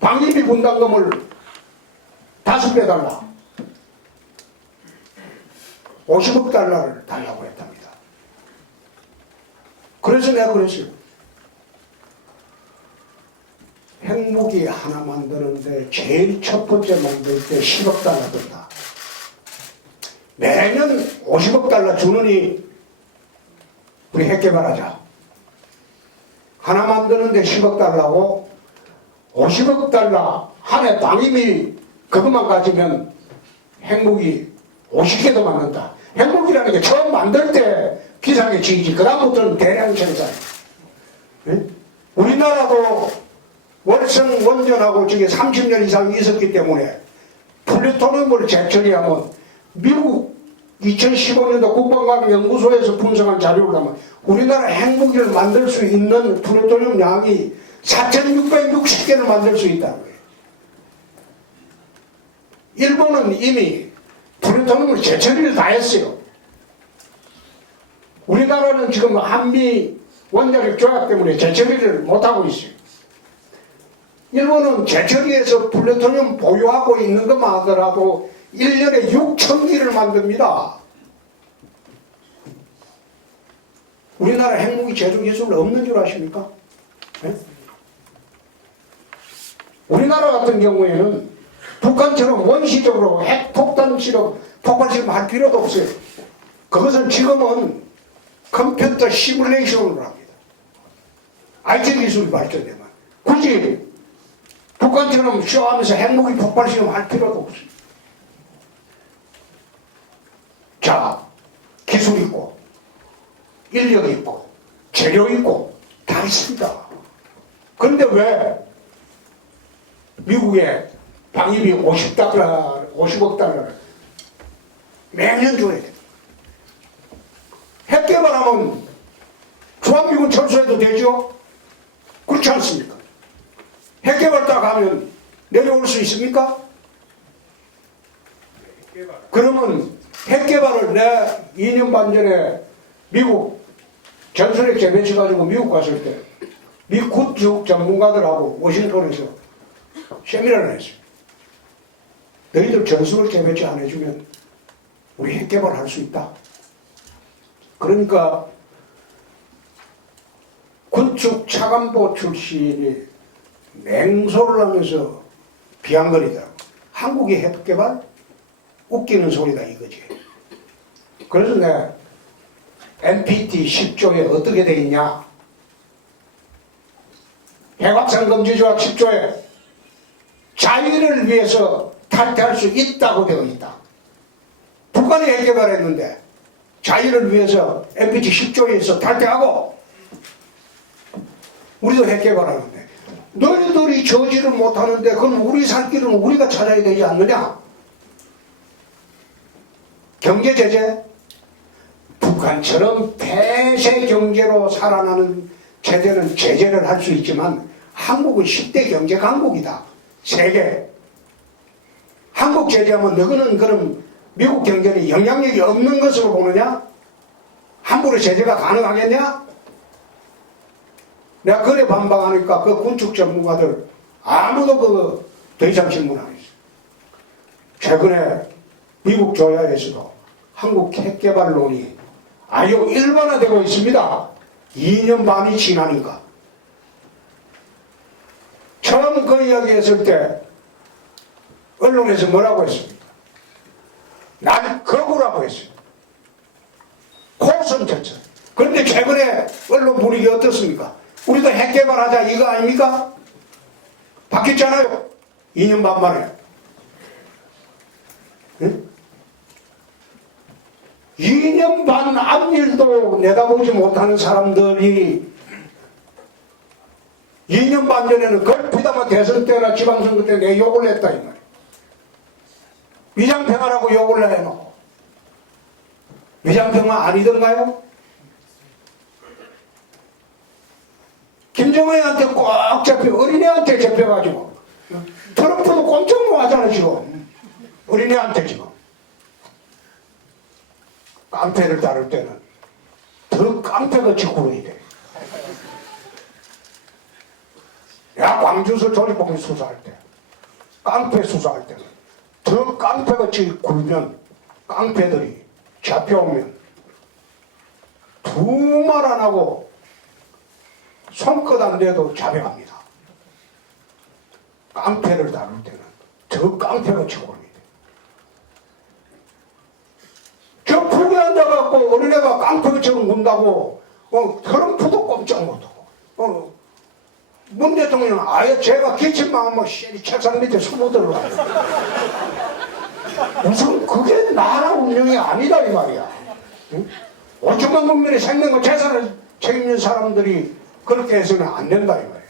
방위비 분담금을 5배 달라. 50억 달러를 달라고 했답니다. 그래서 내가 그랬어요. 핵무기 하나 만드는데 제일 첫 번째 만들 때 10억 달러 든다. 매년 50억 달러 주느니 우리 핵 개발하자. 하나 만드는데 10억 달러고 50억 달러 한 해 방위비 그것만 가지면 핵무기 50개도 만든다. 핵무기라는 게 처음 만들 때 비싸게 지이지 그 다음부터는 대량 생산. 네? 우리나라도 월성 원전하고 저게 30년 이상 있었기 때문에 플루토늄을 재처리하면 미국 2015년도 국방과학연구소에서 분석한 자료를 보면 우리나라 핵무기를 만들 수 있는 플루토늄 양이 4,660개를 만들 수 있다는 거예요. 일본은 이미 플루토늄을 재처리를 다 했어요. 우리나라는 지금 한미 원자력 조약 때문에 재처리를 못하고 있어요. 일본은 재처리해서 플루토늄 보유하고 있는 것만 하더라도 1년에 6,000기를 만듭니다. 우리나라 핵무기 제조 기술 없는 줄 아십니까? 네? 우리나라 같은 경우에는 북한처럼 원시적으로 핵폭탄 실험, 폭발 실험 할 필요도 없어요. 그것은 지금은 컴퓨터 시뮬레이션으로 합니다. IT 기술이 발전되면 굳이 북한처럼 쇼하면서 핵무기 폭발 실험 할 필요도 없어요. 자, 기술 있고 인력 있고 재료 있고 다 있습니다. 그런데 왜 미국의 방위비 50억 달러를 매년 줘야 돼? 핵 개발하면 주한미군 철수해도 되죠? 그렇지 않습니까? 핵 개발 딱 하면 내려올 수 있습니까? 그러면 핵 개발을 내 2년 반 전에 미국 전술핵 재배치 가지고 미국 갔을 때 미 군축 전문가들하고 워싱턴에서 세미나를 했어요. 너희들 전술을 재배치 안 해주면 우리 핵 개발할 수 있다. 그러니까 군축 차관보 출신이 맹소를 하면서 비아냥거리더라고. 한국의 핵 개발? 웃기는 소리다 이거지. 그래서 내가 NPT 10조에 어떻게 되어 있냐? 핵확산 금지 조약 10조에 자유를 위해서 탈퇴할 수 있다고 되어 있다. 북한이 핵 개발했는데 자유를 위해서 NPT 10조에서 탈퇴하고 우리도 핵 개발하는데 너희들이 저지를 못하는데 그럼 우리 살 길은 우리가 찾아야 되지 않느냐? 경제 제재? 북한처럼 폐쇄 경제로 살아나는 제재는 제재를 할 수 있지만 한국은 10대 경제 강국이다. 세계. 한국 제재하면 너희는 그럼 미국 경제에 영향력이 없는 것으로 보느냐? 함부로 제재가 가능하겠냐? 내가 그래 반박하니까 그 군축 전문가들 아무도 더 이상 질문 안 했어. 최근에 미국 조야에서도 한국 핵개발론이 아주 일반화되고 있습니다. 2년 반이 지나니까. 처음 그 이야기 했을 때 언론에서 뭐라고 했습니까? 나는 거부라고 했어요. 코웃음 쳤어요. 그런데 최근에 언론 분위기 어떻습니까? 우리도 핵개발하자 이거 아닙니까? 바뀌었잖아요. 2년 반 만에. 응? 2년 반 앞일도 내다보지 못하는 사람들이 2년 반 전에는 걸피다마 대선 때나 지방선거 때 내 욕을 했다 이 말이야. 위장평화라고 욕을 해놓고 위장평화 아니던가요? 김정은한테 꼭 잡혀 어린애한테 잡혀가지고 트럼프도 꼼짝 못 하잖아 지금. 어린애한테 지금 깡패를 다룰 때는 더 깡패같이 굴어야 돼. 야 광주서 조직범위 수사할 때 깡패 수사할 때는 더 깡패같이 굴면 깡패들이 잡혀오면 두 말 안 하고 손끝 안 대도 잡혀갑니다. 깡패를 다룰 때는 더 깡패같이 굴어야 돼. 저 북에 앉아갖고 어린애가 깡패처럼 군다고 트럼프도 꼼짝 못하고 문 대통령은 아예 제가 기침만 하면 책상 밑에 숨어 들어가요. 무슨 그게 나라 운명이 아니다 이 말이야. 응? 5천만 국민의 생명과 재산을 책임진 사람들이 그렇게 해서는 안 된다 이 말이야.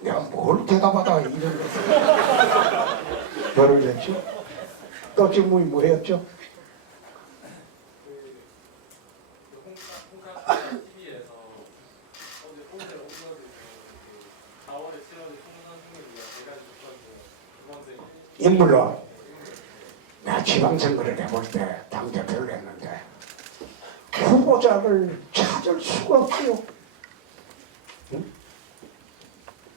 내가 뭘 대답하다가 이런 거 별을 냈죠? 또 질문이 뭐였죠? TV에서 어제 오늘 오전에 4월에 치러진 총선 승리를 위한 4가지 조건들 인물로 내가 지방선거를 해볼 때 당대표를 했는데 후보자를 찾을 수가 없어요. 응?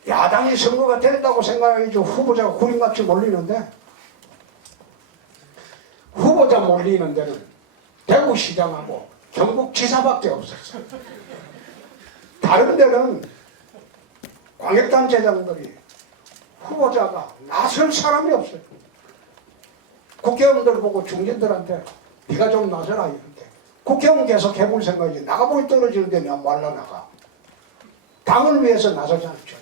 야당이 선거가 된다고 생각해야지 후보자가 구름같이 몰리는데 후보자 몰리는 데는 대구시장하고 경북지사밖에 없었어요. 다른 데는 광역단체장들이 후보자가 나설 사람이 없어요. 국회의원들 보고 중진들한테 네가 좀 나서라 이런데 국회의원 계속 해볼 생각이지 나가보기 떨어지는데 내가 말라 나가. 당을 위해서 나서지 않죠.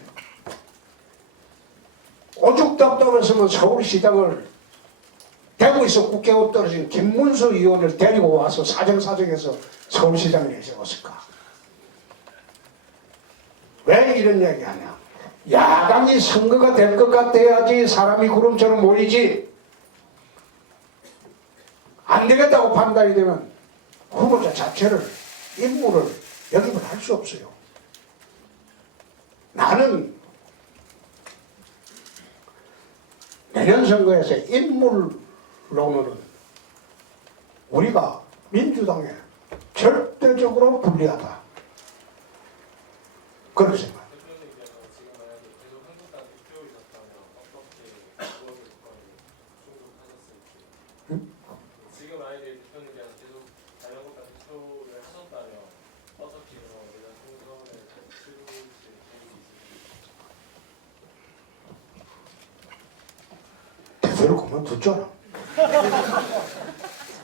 오죽 답답했으면 서울시장을 대구에서 국회의원 떨어진 김문수 의원을 데리고 와서 사정사정해서 서울시장을 내세웠을까? 왜 이런 얘기하냐? 야당이 선거가 될 것 같아야지 사람이 구름처럼 모이지. 안 되겠다고 판단이 되면 후보자 자체를 인물을 영입을 할 수 없어요. 나는 내년 선거에서 인물로는 우리가 민주당에 절대적으로 불리하다. 그런 생각. 대표님께서 지금 만약에 계속 한국당 대표이셨다면 어떻게 무엇을 충족하셨을지. 지금 만약에 대표님께서 계속 자유한국당 대표를 하셨다면 어떻게 내년 총선을 치르실 계획이 있으신지. 대표를 그만뒀잖아.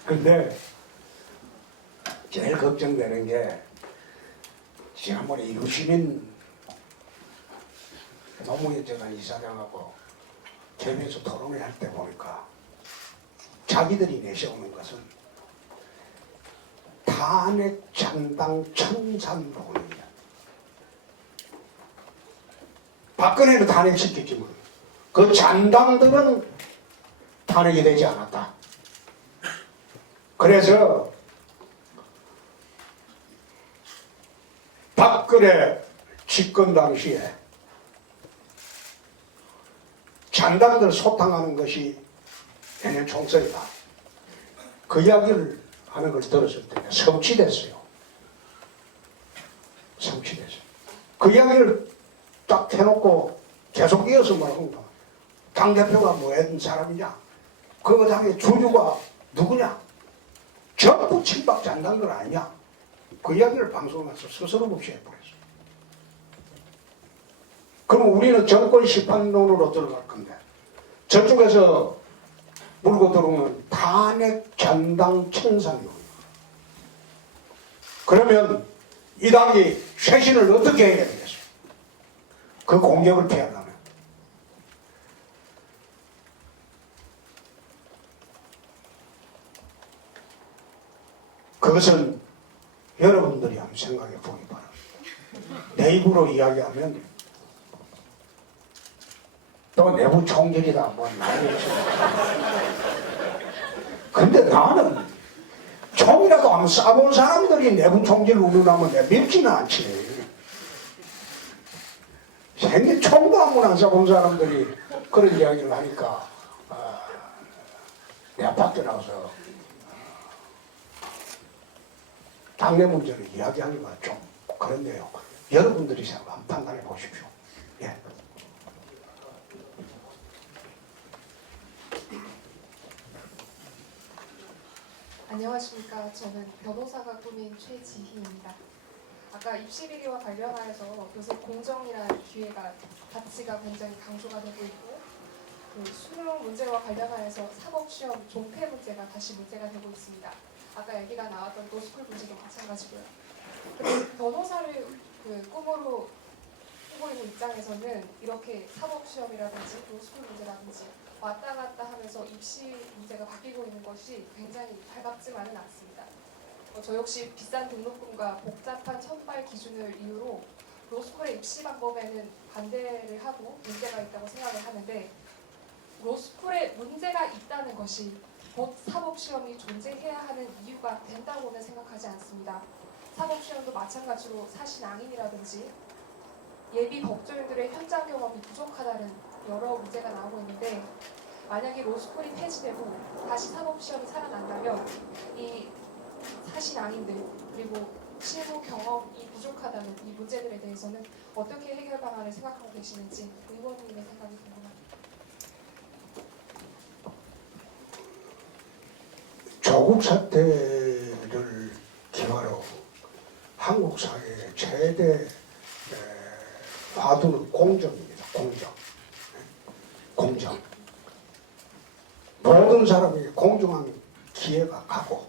근데 제일 걱정되는 게 지난번에 유시민 노무현 재단 이사장하고 개회에서 토론을 할 때 보니까 자기들이 내세우는 것은 탄핵 창당 청산론이야. 박근혜는 탄핵시켰지만 그 잔당들은 탄핵이 되지 않았다. 그래서 박근혜 집권 당시에 잔당들 소탕하는 것이 내년 총선이다. 그 이야기를 하는 걸 들었을 때 성취됐어요. 성취됐어요. 그 이야기를 딱 해놓고 계속 이어서 말합니다. 당대표가 뭐한 사람이냐? 그 당의 주주가 누구냐? 전부 친박 잔당들 아니냐? 그 이야기를 방송에서 스스로 없이 해버렸어요. 그럼 우리는 정권 시판론으로 들어갈 건데 저쪽에서 물고 들어오는 탄핵 잔당 청산론. 그러면 이 당이 쇄신을 어떻게 해야 되겠어요? 그 공격을 피하려면. 그것은 여러분들이 한번 생각해 보기 바랍니다. 내 입으로 이야기하면 또 내부 총질이다 뭐 나이 근데 나는 총이라도 한번 쏴본 사람들이 내부 총질 운운하면 내가 밉지는 않지. 생긴 총도 한번 안 쏴본 사람들이 그런 이야기를 하니까 내가 밖에 나가서 당내 문제를 이야기하기가 좀 그런데요. 여러분들이 한번 판단해 보십시오. 예. 안녕하십니까. 저는 변호사가 꾸민 최지희입니다. 아까 입시 비리와 관련하여서 요새 공정이라는 기회가 가치가 굉장히 강조가 되고 있고 그 수능 문제와 관련하여서 사법시험 종폐 문제가 다시 문제가 되고 있습니다. 아까 얘기가 나왔던 노스쿨 문제도 마찬가지고요. 변호사를 꿈으로 꾸고 있는 입장에서는 이렇게 사법시험이라든지 노스쿨 문제라든지 왔다 갔다 하면서 입시 문제가 바뀌고 있는 것이 굉장히 반갑지만은 않습니다. 저 역시 비싼 등록금과 복잡한 선발 기준을 이유로 로스쿨의 입시 방법에는 반대를 하고 문제가 있다고 생각을 하는데 로스쿨에 문제가 있다는 것이 곧 사법시험이 존재해야 하는 이유가 된다고는 생각하지 않습니다. 사법시험도 마찬가지로 사실낭인이라든지 예비 법조인들의 현장 경험이 부족하다는 여러 문제가 나오고 있는데 만약에 로스쿨이 폐지되고 다시 사법시험이 살아난다면 이 사실앙인들 그리고 실무 경험이 부족하다는 이 문제들에 대해서는 어떻게 해결 방안을 생각하고 계시는지 의원님의 생각이 궁금합니다. 조국 사태를 기화로 한국 사회의 최대 화두는 공정입니다. 공정. 모든 사람에게 공정한 기회가 가고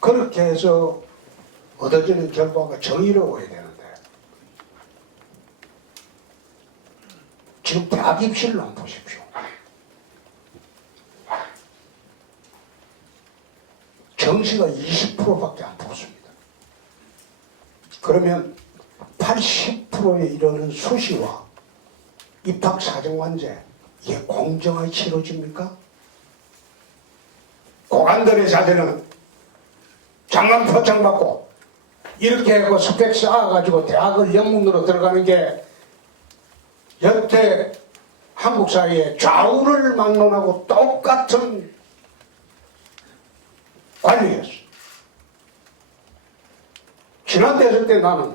그렇게 해서 얻어지는 결과가 정의로워야 되는데 지금 대학 입시를 한번 보십시오. 정시가 20%밖에 안 붙습니다. 그러면 80%에 이르는 수시와 입학 사정관제 이게 공정하게 치러집니까? 고관들의 자제는 장관 표창 받고 이렇게 하고 스펙 쌓아가지고 대학을 영문으로 들어가는 게 여태 한국 사회의 좌우를 막론하고 똑같은 관리였어. 지난 대선 때 나는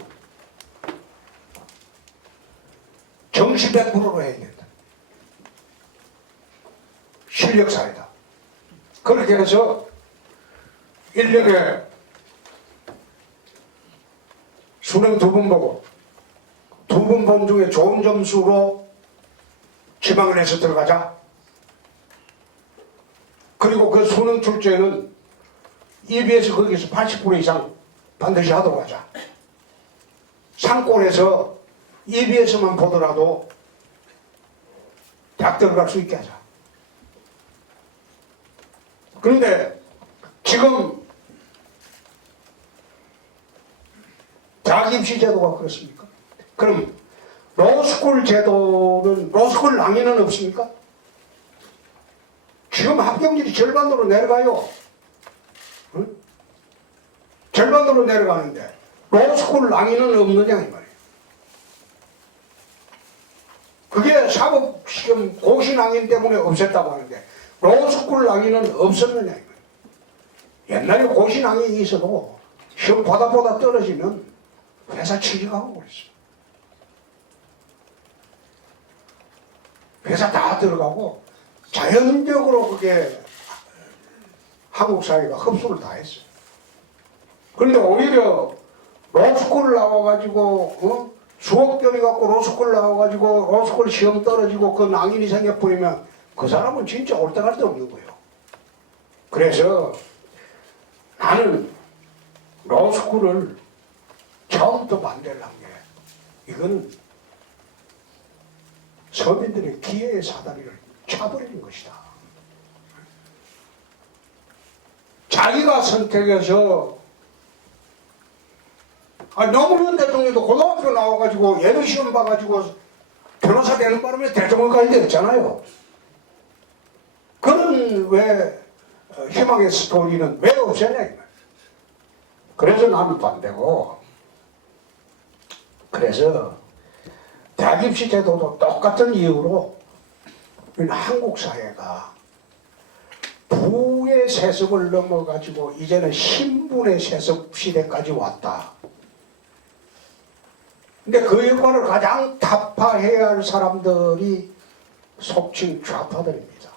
정시 100%로 해야 된다. 실력사회다. 그렇게 해서 1년에 수능 2번 보고 2번 본 중에 좋은 점수로 지망을 해서 들어가자. 그리고 그 수능 출제는 EBS 거기서 80% 이상 반드시 하도록 하자. 상권에서 EBS만 보더라도 대학 들어갈 수 있게 하자. 그런데 지금 대학 입시 제도가 그렇습니까? 그럼 로스쿨 제도는 로스쿨 낭인은 없습니까? 지금 합격률이 절반으로 내려가요. 응? 절반으로 내려가는데 로스쿨 낭인은 없느냐 이 말이에요. 그게 사법시험 고시낭인 때문에 없었다고 하는데 로스쿨 낭인은 없었느냐 이 말이에요. 옛날에 고시낭인이 있어도 시험 보다 떨어지면 회사 취직하고 그랬어요. 회사 다 들어가고 자연적으로 그게 한국 사회가 흡수를 다 했어요. 그런데 오히려 로스쿨 나와가지고 수억 돈이 갖고 로스쿨 나와가지고 로스쿨 시험 떨어지고 그 낭인이 생겨버리면 그 사람은 진짜 올 때 갈 데 없는 거예요. 그래서 나는 로스쿨을 처음부터 반대를 한 게 이건 서민들의 기회의 사다리를 차버리는 것이다. 자기가 선택해서 노무현 대통령도 고등학교 나와가지고 예비 시험 봐가지고 변호사 되는 바람에 대통령까지 됐잖아요. 그런 왜 희망의 스토리는 왜 없었냐. 그래서 나는 반대고, 그래서 대학 입시 제도도 똑같은 이유로 한국 사회가 부의 세습을 넘어가지고 이제는 신분의 세습 시대까지 왔다. 근데 그 역할을 가장 타파해야 할 사람들이 속칭 좌파들입니다.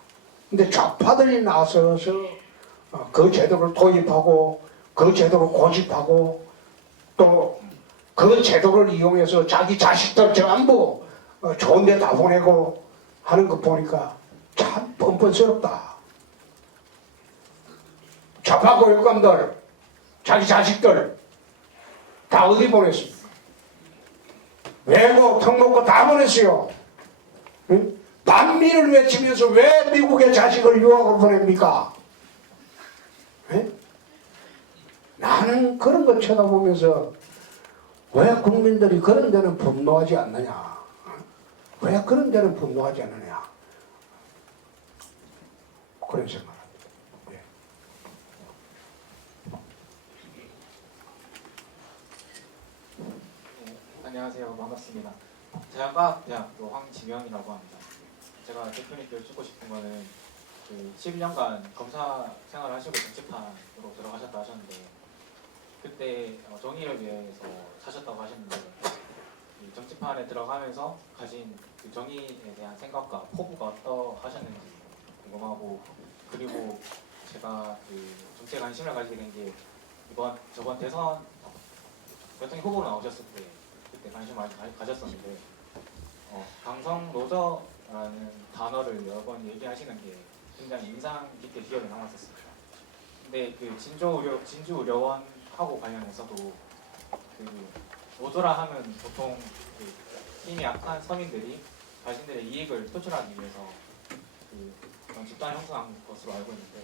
근데 좌파들이 나서서 그 제도를 도입하고 그 제도를 고집하고 또 그 제도를 이용해서 자기 자식들 전부 좋은 데 다 보내고 하는 거 보니까 참 뻔뻔스럽다. 좌파 교육감들 자기 자식들 다 어디 보냈습니까? 외고, 특목고 다 보냈어요. 응? 반미를 외치면서 왜 미국의 자식을 유학을 보냅니까? 응? 나는 그런 거 쳐다보면서 왜 국민들이 그런 데는 분노하지 않느냐? 왜 그런 데는 분노하지 않느냐? 그런 생각을 합니다. 예. 안녕하세요. 반갑습니다. 제가 과학대학교 황지명이라고 합니다. 제가 대표님께 여쭙고 싶은 거는 그 11년간 검사 생활을 하시고 정치판으로 들어가셨다 하셨는데 그때 정의를 위해서 사셨다고 하셨는데 이 정치판에 들어가면서 가진 그 정의에 대한 생각과 포부가 어떠하셨는지 궁금하고 그리고 제가 그 정치에 관심을 가지게 된 게 저번 대선 대통령 후보로 나오셨을 때 그때 관심을 많이 가졌었는데 강성 노조라는 단어를 여러 번 얘기하시는 게 굉장히 인상 깊게 기억에 남았었습니다. 근데 그 진주 의료원하고 관련해서도 그 노조라 하면 보통 그 힘이 약한 서민들이 자신들의 이익을 표출하기 위해서 그런 집단을 형성한 것으로 알고 있는데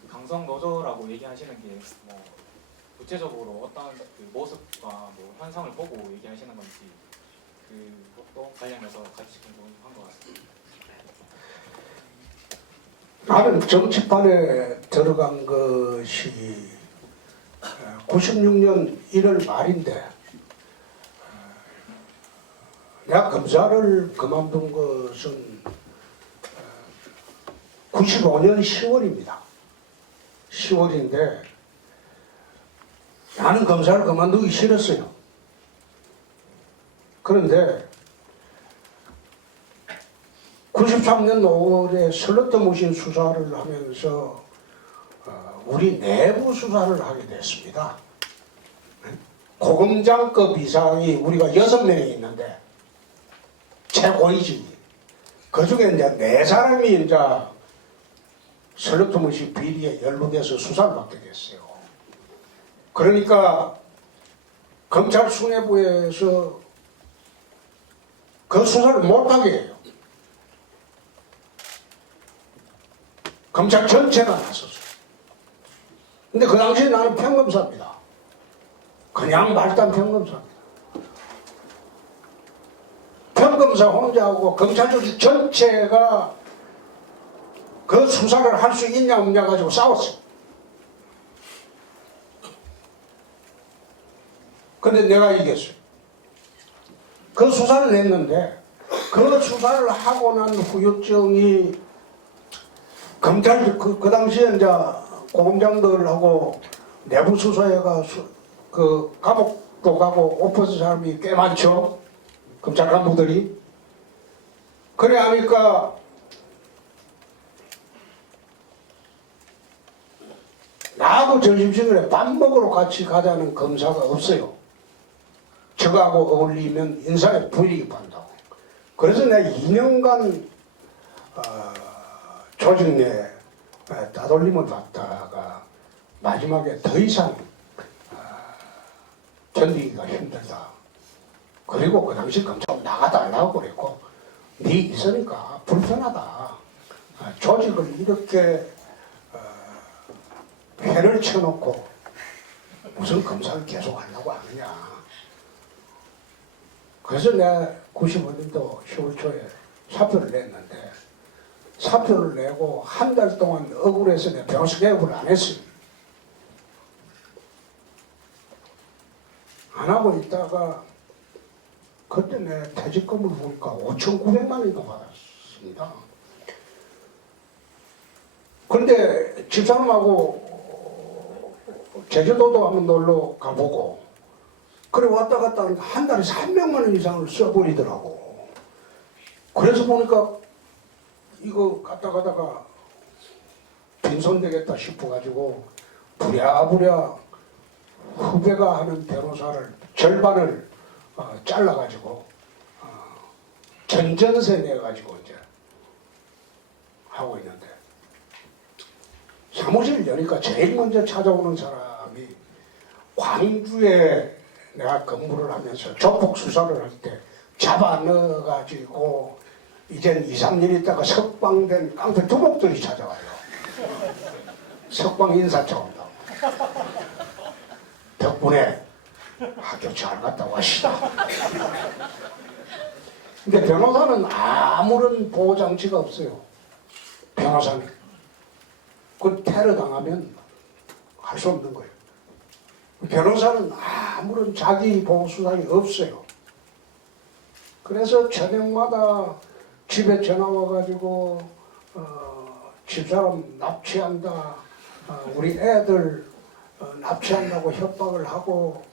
그 강성 노조라고 얘기하시는 게 뭐 구체적으로 어떤 그 모습과 뭐 현상을 보고 얘기하시는 건지 그것도 관련해서 같이 궁금한 것 같습니다. 나는 정치판에 들어간 것이 96년 1월 말인데 내가 검사를 그만둔 것은 95년 10월입니다. 10월인데 나는 검사를 그만두기 싫었어요. 그런데 93년 5월에 슬러터머신 수사를 하면서 우리 내부 수사를 하게 됐습니다. 고검장급 이상이 우리가 6명이 있는데 최고위직 그 중에 이제 4사람이 이제 슬러터머신 비리에 연루돼서 수사를 받게 됐어요. 그러니까 검찰 수뇌부에서 그 수사를 못하게 해요. 검찰 전체가 나섰어요. 근데 그 당시에 나는 평검사입니다. 그냥 말단 평검사입니다. 평검사 혼자하고 검찰 전체가 그 수사를 할 수 있냐 없냐 가지고 싸웠어요. 근데 내가 이겼어요. 그 수사를 했는데 그 수사를 하고 난 후유증이 검찰 그 당시에 이제 고검장들하고 내부 수사회가 그 감옥도 가고 엎어진 사람이 꽤 많죠. 검찰 간부들이. 그래 하니까 나하고 점심시간에 밥 먹으러 같이 가자는 검사가 없어요. 저하고 어울리면 인사에 불이익 받는다고. 그래서 내가 2년간 조직 내에 따돌림을 받다가 마지막에 더 이상 견디기가 힘들다. 그리고 그 당시 검찰 나가달라고 그랬고 네 있으니까 불편하다. 조직을 이렇게 회를 쳐놓고 무슨 검사를 계속 하려고 하느냐. 그래서 내가 95년도 10월 초에 사표를 냈는데 사표를 내고 한 달 동안 억울해서 내가 변호사 개업을 안 했어요. 안 하고 있다가 그때 내 퇴직금을 보니까 5,900만 원이나 받았습니다. 그런데 집사람하고 제주도도 한번 놀러 가보고 그래 왔다 갔다 하니까 한 달에 300만 원 이상을 써버리더라고. 그래서 보니까 이거 갔다 가다가 빈손 되겠다 싶어가지고 부랴부랴 후배가 하는 변호사를 절반을 잘라가지고 전전세 내가지고 이제 하고 있는데 사무실 여니까 제일 먼저 찾아오는 사람이 광주에 내가 근무를 하면서 조폭 수사를 할 때 잡아 넣어가지고 이젠 2, 3년 있다가 석방된 깡패 두목들이 찾아와요. 석방 인사차 온다고. 덕분에 학교 잘 갔다 왔시다. 근데 변호사는 아무런 보호장치가 없어요. 변호사는. 그 테러 당하면 할 수 없는 거예요. 변호사는 아무런 자기 보호 수단이 없어요. 그래서 저녁마다 집에 전화 와가지고 집사람 납치한다, 우리 애들 납치한다고 협박을 하고,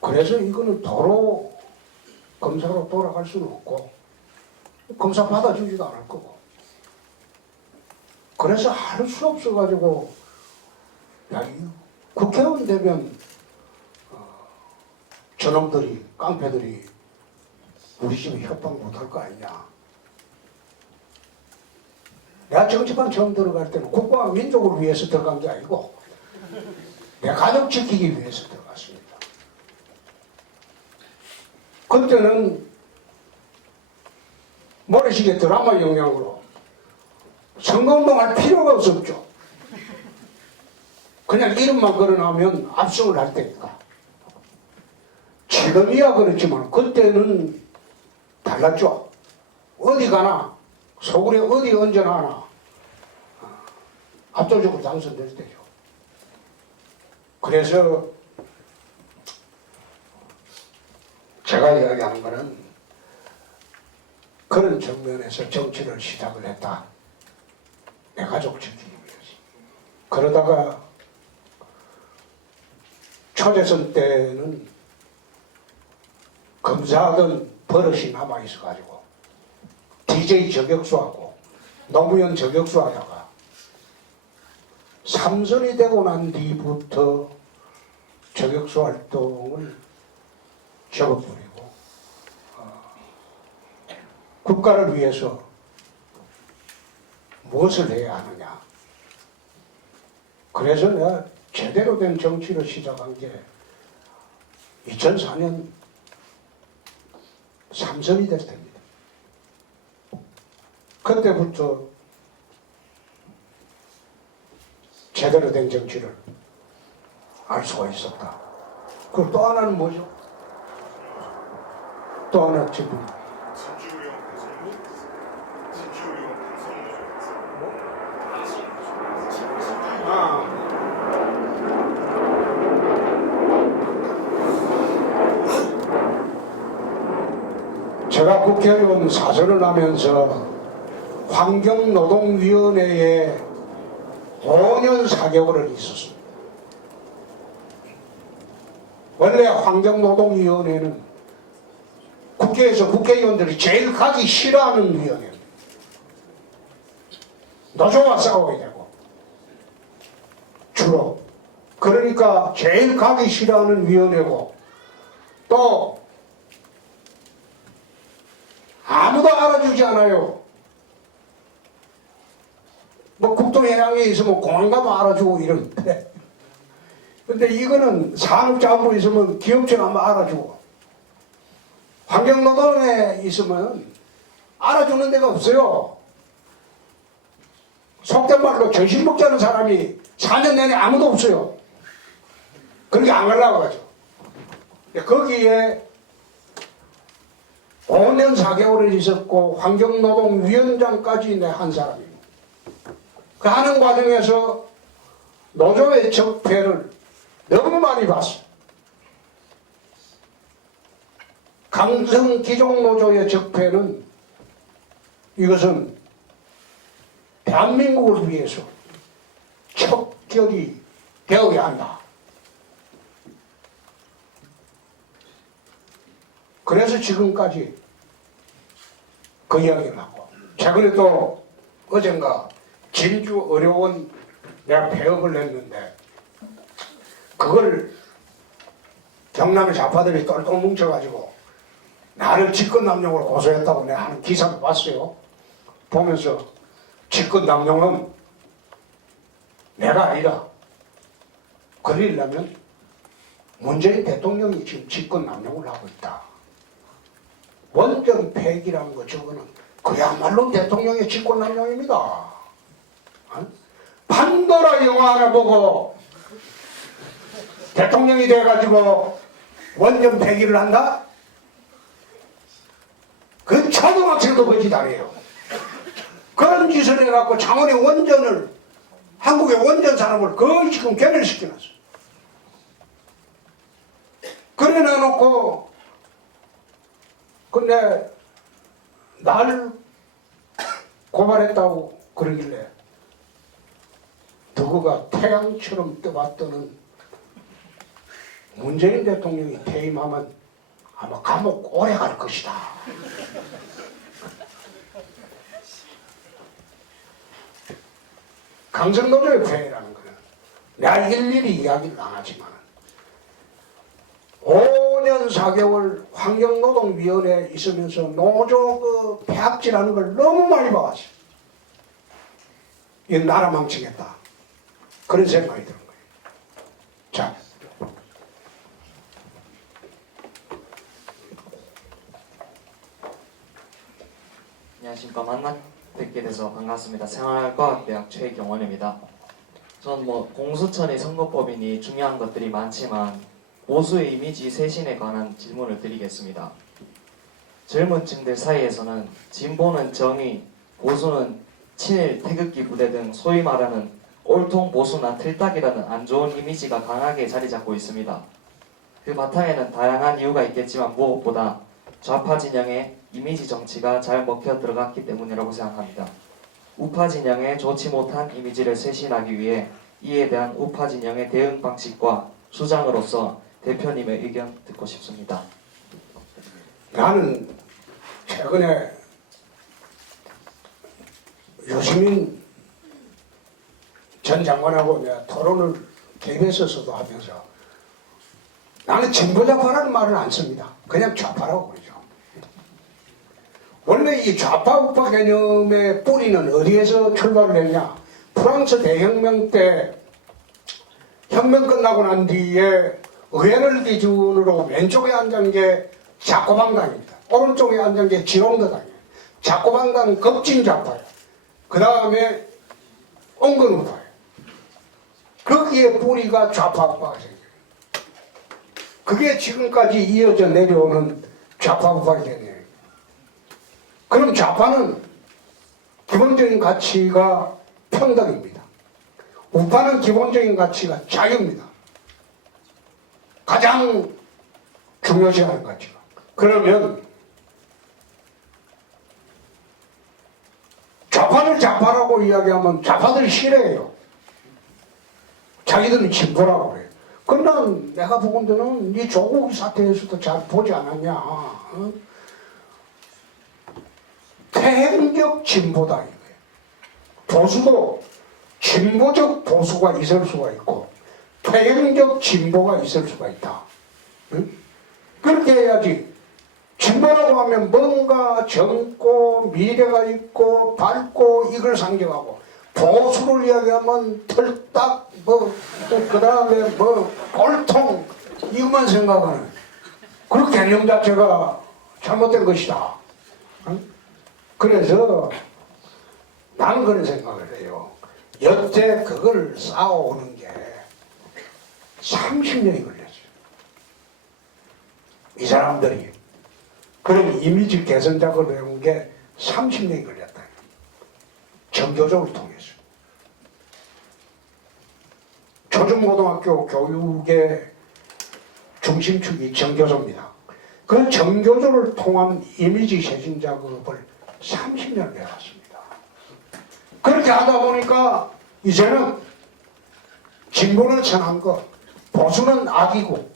그래서 이거는 도로 검사로 돌아갈 수는 없고 검사 받아주지도 않을 거고, 그래서 할 수 없어가지고, 야, 이 국회의원 되면 저놈들이, 깡패들이 우리 집에 협박 못할 거 아니냐. 내가 정치판 처음 들어갈 때는 국가와 민족을 위해서 들어간 게 아니고 내 가족 지키기 위해서 들어갔습니다. 그때는 모래시계 드라마 영향으로 선거운동할 필요가 없었죠. 그냥 이름만 걸어놓으면 압승을 할 테니까. 지금이야 그렇지만 그때는 달랐죠. 어디 가나 서울에 어디 언제나 하나 압도적으로 당선될 때죠. 그래서 제가 이야기하는 거는 그런 측면에서 정치를 시작을 했다. 내 가족 지키기 위해서. 그러다가 초대선 때는 검사하던 버릇이 남아있어가지고 DJ 저격수하고 노무현 저격수 하다가 3선이 되고 난 뒤부터 저격수 활동을 접어버리고 국가를 위해서 무엇을 해야 하느냐. 그래서 내가 제대로 된 정치를 시작한 게 2004년 3선이 될 때입니다. 그때부터 제대로 된 정치를 알 수가 있었다. 그리고 또 하나는 뭐죠? 또 하나 지금 제가 국회의원 4선을 하면서 환경노동위원회에 5년 4개월을 있었습니다. 원래 환경노동위원회는 국회에서 국회의원들이 제일 가기 싫어하는 위원회입니다. 노조와 싸워야 되고 주로 그러니까 제일 가기 싫어하는 위원회고, 또 아무도 알아주지 않아요. 뭐 국토해양에 있으면 공항 가면 알아주고 이러는데, 근데 이거는 산업자원부 있으면 기업청 한번 알아주고, 환경노동에 있으면 알아주는 데가 없어요. 속된 말로 전신 먹지 않은 사람이 4년 내내 아무도 없어요. 그렇게 안 가려고 하죠. 거기에 5년 4개월을 있었고 환경노동위원장까지 내 한 사람입니다. 그 하는 과정에서 노조의 적폐를 너무 많이 봤어요. 강성 기종노조의 적폐는 이것은 대한민국을 위해서 척결이 되어야 한다. 그래서 지금까지 그 이야기를 하고, 최근에 또 어젠가 진주 의료원 내가 폐업을 했는데 그걸 경남의 좌파들이 똘똘 뭉쳐가지고 나를 직권남용으로 고소했다고 내가 하는 기사를 봤어요. 보면서 직권남용은 내가 아니라 그러려면 문재인 대통령이 지금 직권남용을 하고 있다. 원전 폐기라는 거 저거는 그야말로 대통령의 직권남용입니다. 판도라 영화 하나 보고 대통령이 돼가지고 원전 폐기를 한다? 그 초등학생도 거짓 아니에요. 그런 짓을 해갖고 창원의 원전을, 한국의 원전 산업을 거의 지금 괴멸시켜놨어요. 그래 놔놓고, 근데 날 고발했다고 그러길래 누구가 태양처럼 떠받드는 문재인 대통령이 퇴임하면 아마 감옥 오래 갈 것이다. 강성노조의 폐해라는 거는 내가 일일이 이야기를 안 하지만 5년 4개월 환경노동위원회에 있으면서 노조 그 폐악질하는 걸 너무 많이 봐왔어요. 이 나라 망치겠다. 그런 생각이 드는 거예요. 자. 안녕하십니까. 만나 뵙게 돼서 반갑습니다. 생활과학대학 최경원입니다. 전 공수처니 선거법이니 중요한 것들이 많지만 보수의 이미지 쇄신에 관한 질문을 드리겠습니다. 젊은 층들 사이에서는 진보는 정의, 보수는 친일, 태극기 부대 등 소위 말하는 꼴통 보수나 틀딱이라는 안 좋은 이미지가 강하게 자리 잡고 있습니다. 그 바탕에는 다양한 이유가 있겠지만 무엇보다 좌파 진영의 이미지 정치가 잘 먹혀 들어갔기 때문이라고 생각합니다. 우파 진영의 좋지 못한 이미지를 쇄신하기 위해 이에 대한 우파 진영의 대응 방식과 수장으로서 대표님의 의견 듣고 싶습니다. 나는 최근에 유시민 전 장관하고 내가 토론을 KBS에서도 하면서 나는 진보좌파라는 말을 안 씁니다. 그냥 좌파라고 그러죠. 원래 이 좌파 우파 개념의 뿌리는 어디에서 출발을 했냐? 프랑스 대혁명 때 혁명 끝나고 난 뒤에 의회를 기준으로 왼쪽에 앉은 게 자코방당입니다. 오른쪽에 앉은 게 지롱더당이에요. 자코방당은 급진 좌파예요. 그 다음에 온건 우파예요. 거기에 뿌리가 좌파 우파가 생겨요. 그게 지금까지 이어져 내려오는 좌파 우파 개념이에요. 그럼 좌파는 기본적인 가치가 평등입니다. 우파는 기본적인 가치가 자유입니다. 가장 중요시하는 가치가. 그러면 좌파를 좌파라고 이야기하면 좌파들이 싫어해요. 자기들은 진보라고 그래요. 그러나 내가 보건대는 이 조국 사태에서도 잘 보지 않았냐. 어? 태행적 진보다 이거예요. 보수도 진보적 보수가 있을 수가 있고 태행적 진보가 있을 수가 있다. 응? 그렇게 해야지. 진보라고 하면 뭔가 젊고 미래가 있고 밝고 이걸 상징하고 보수를 이야기하면 털딱 그 다음에 꼴통 이것만 생각하는 그 개념 자체가 잘못된 것이다. 응? 그래서 나는 그런 생각을 해요. 여태 그걸 쌓아오는 게 30년이 걸렸어요. 이 사람들이 그런 이미지 개선 작업을 해온 게 30년이 걸렸다. 정교조를 통해서. 초중고등학교 교육의 중심축이 정교조입니다. 그 정교조를 통한 이미지 쇄신 작업을 30년을 해왔습니다. 그렇게 하다 보니까 이제는 진보는 선한 것, 보수는 악이고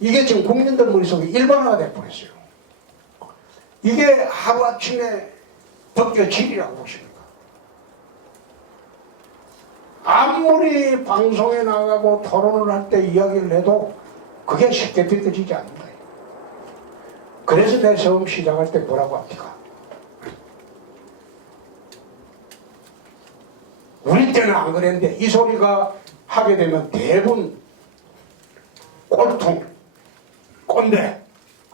이게 지금 국민들 머릿속에 일반화가 돼버렸어요. 이게 하루아침에 벗겨지리라고 보십니까? 아무리 방송에 나가고 토론을 할 때 이야기를 해도 그게 쉽게 벗겨지지 않는다. 그래서 내 처음 시작할 때 뭐라고 합니까? 우리 때는 안 그랬는데 이 소리가 하게 되면 대부분 꼴통, 꼰대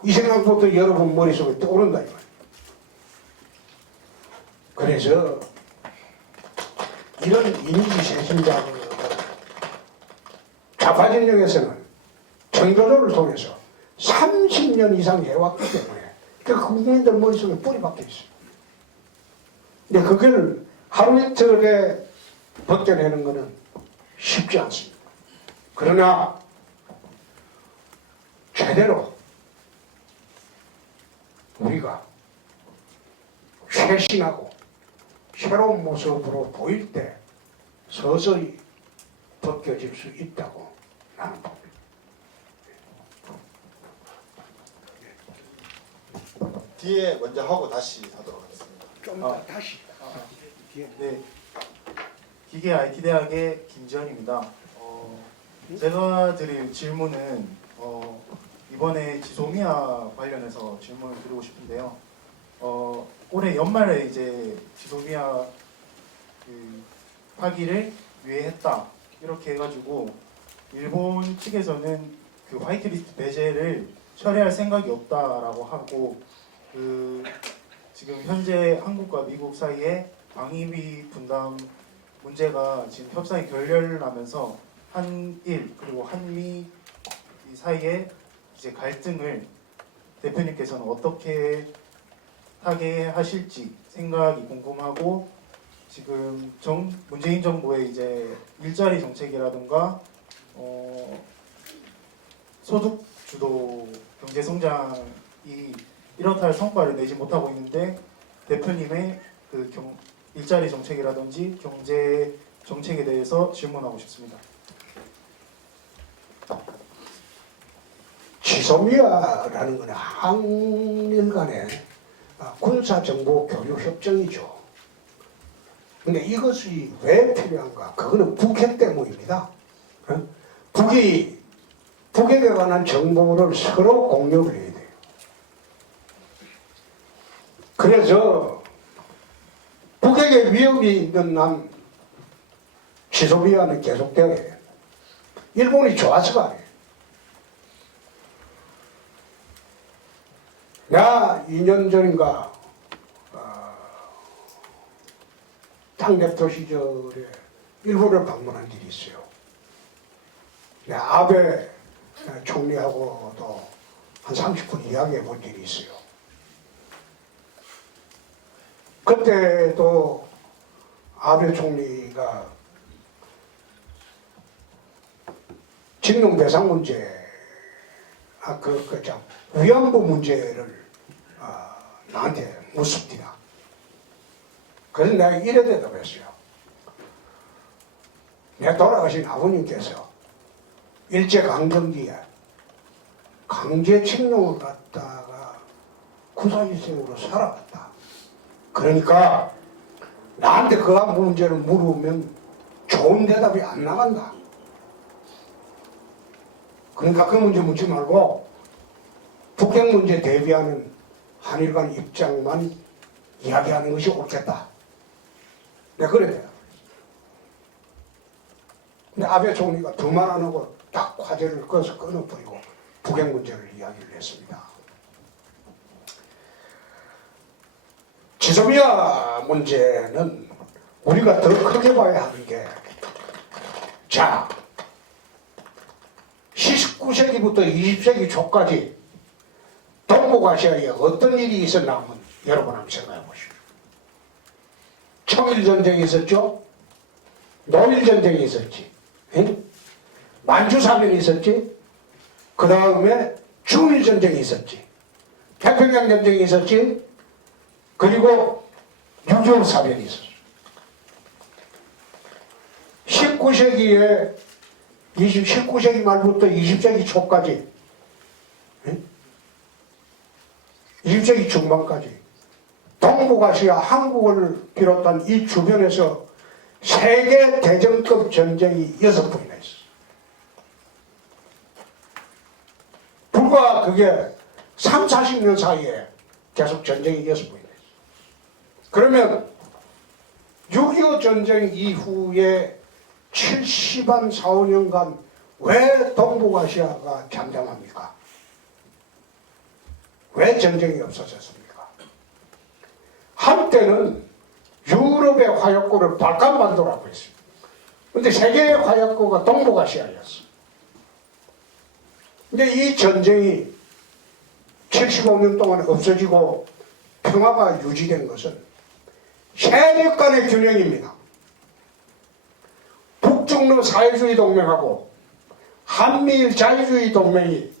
이 생각부터 여러분 머릿속에 떠오른다 이거예요. 그래서 이런 이미지 쇄신작을 좌파 진영에서는 정교조를 통해서 30년 이상 해왔기 때문에 그 국민들 머릿속에 뿌리 박혀 있어요. 근데 그걸 하루 이틀에 벗겨내는 것은 쉽지 않습니다. 그러나 제대로 우리가 쇄신하고 새로운 모습으로 보일 때 서서히 벗겨질 수 있다고 나는 봅니다. 뒤에 먼저 하고 다시 하도록 하겠습니다. 좀 더 다시. 뒤에. 네, 기계 IT 대학의 김지현입니다. 제가 드릴 질문은 이번에 지소미아 관련해서 질문을 드리고 싶은데요. 올해 연말에 이제 지소미아 그 파기를 유예했다 이렇게 해가지고 일본 측에서는 그 화이트리스트 배제를 처리할 생각이 없다라고 하고 그 지금 현재 한국과 미국 사이에 방위비 분담 문제가 지금 협상이 결렬나면서 한일 그리고 한미 이 사이에 이제 갈등을 대표님께서는 어떻게 하게 하실지 생각이 궁금하고 지금 문재인 정부의 이제 일자리 정책이라든가 소득 주도 경제 성장이 이렇다 할 성과를 내지 못하고 있는데 대표님의 그 일자리 정책이라든지 경제 정책에 대해서 질문하고 싶습니다. 지소미아라는 것은 한일 간의 군사정보 교류 협정이죠. 근데 이것이 왜 필요한가? 그거는 북핵 때문입니다. 북에 관한 정보를 서로 공유를 해야 돼요. 그래서 북핵의 위협이 있는 한 지소미아는 계속되어야 해요. 일본이 좋아서가 아니에요. 내가 2년 전인가 당대표 시절에 일본을 방문한 일이 있어요. 내가 아베 총리하고도 한 30분 이야기해 본 일이 있어요. 그때도 아베 총리가 징용 배상 문제, 위안부 문제를 나한테 묻습니다. 그래서 내가 이래 대답했어요. 내 돌아가신 아버님께서 일제강점기에 강제 징용을 갖다가 구사일생으로 살아갔다. 그러니까 나한테 그 문제를 물으면 좋은 대답이 안 나간다. 그러니까 그 문제 묻지 말고 북핵 문제 대비하는 한일 간 입장만 이야기하는 것이 옳겠다. 내가 그랬대요. 근데 아베 총리가 두 말 안 하고 딱 화제를 끊어버리고 북핵 문제를 이야기를 했습니다. 지소미아 문제는 우리가 더 크게 봐야 하는 게, 자, 19세기부터 20세기 초까지 동북아시아에 어떤 일이 있었나 하면 여러분 한번 생각해 보십시오. 청일전쟁이 있었죠? 노일전쟁이 있었지. 만주사변이 있었지. 그 다음에 중일전쟁이 있었지. 태평양전쟁이 있었지. 그리고 6.25 사변이 있었어. 19세기 말부터 20세기 초까지, 20세기 중반까지 동북아시아 한국을 비롯한 이 주변에서 세계 대전급 전쟁이 6번이나 있었어. 불과 그게 3, 40년 사이에 계속 전쟁이 6번이나 있어. 그러면 6.25 전쟁 이후에 70한 4, 5년간 왜 동북아시아가 잠잠합니까? 왜 전쟁이 없어졌습니까? 한때는 유럽의 화약고를 발칸반도라고 했어요. 근데 세계의 화약고가 동북아시아였어. 근데 이 전쟁이 75년 동안 없어지고 평화가 유지된 것은 세력 간의 균형입니다. 북중러 사회주의 동맹하고 한미일 자유주의 동맹이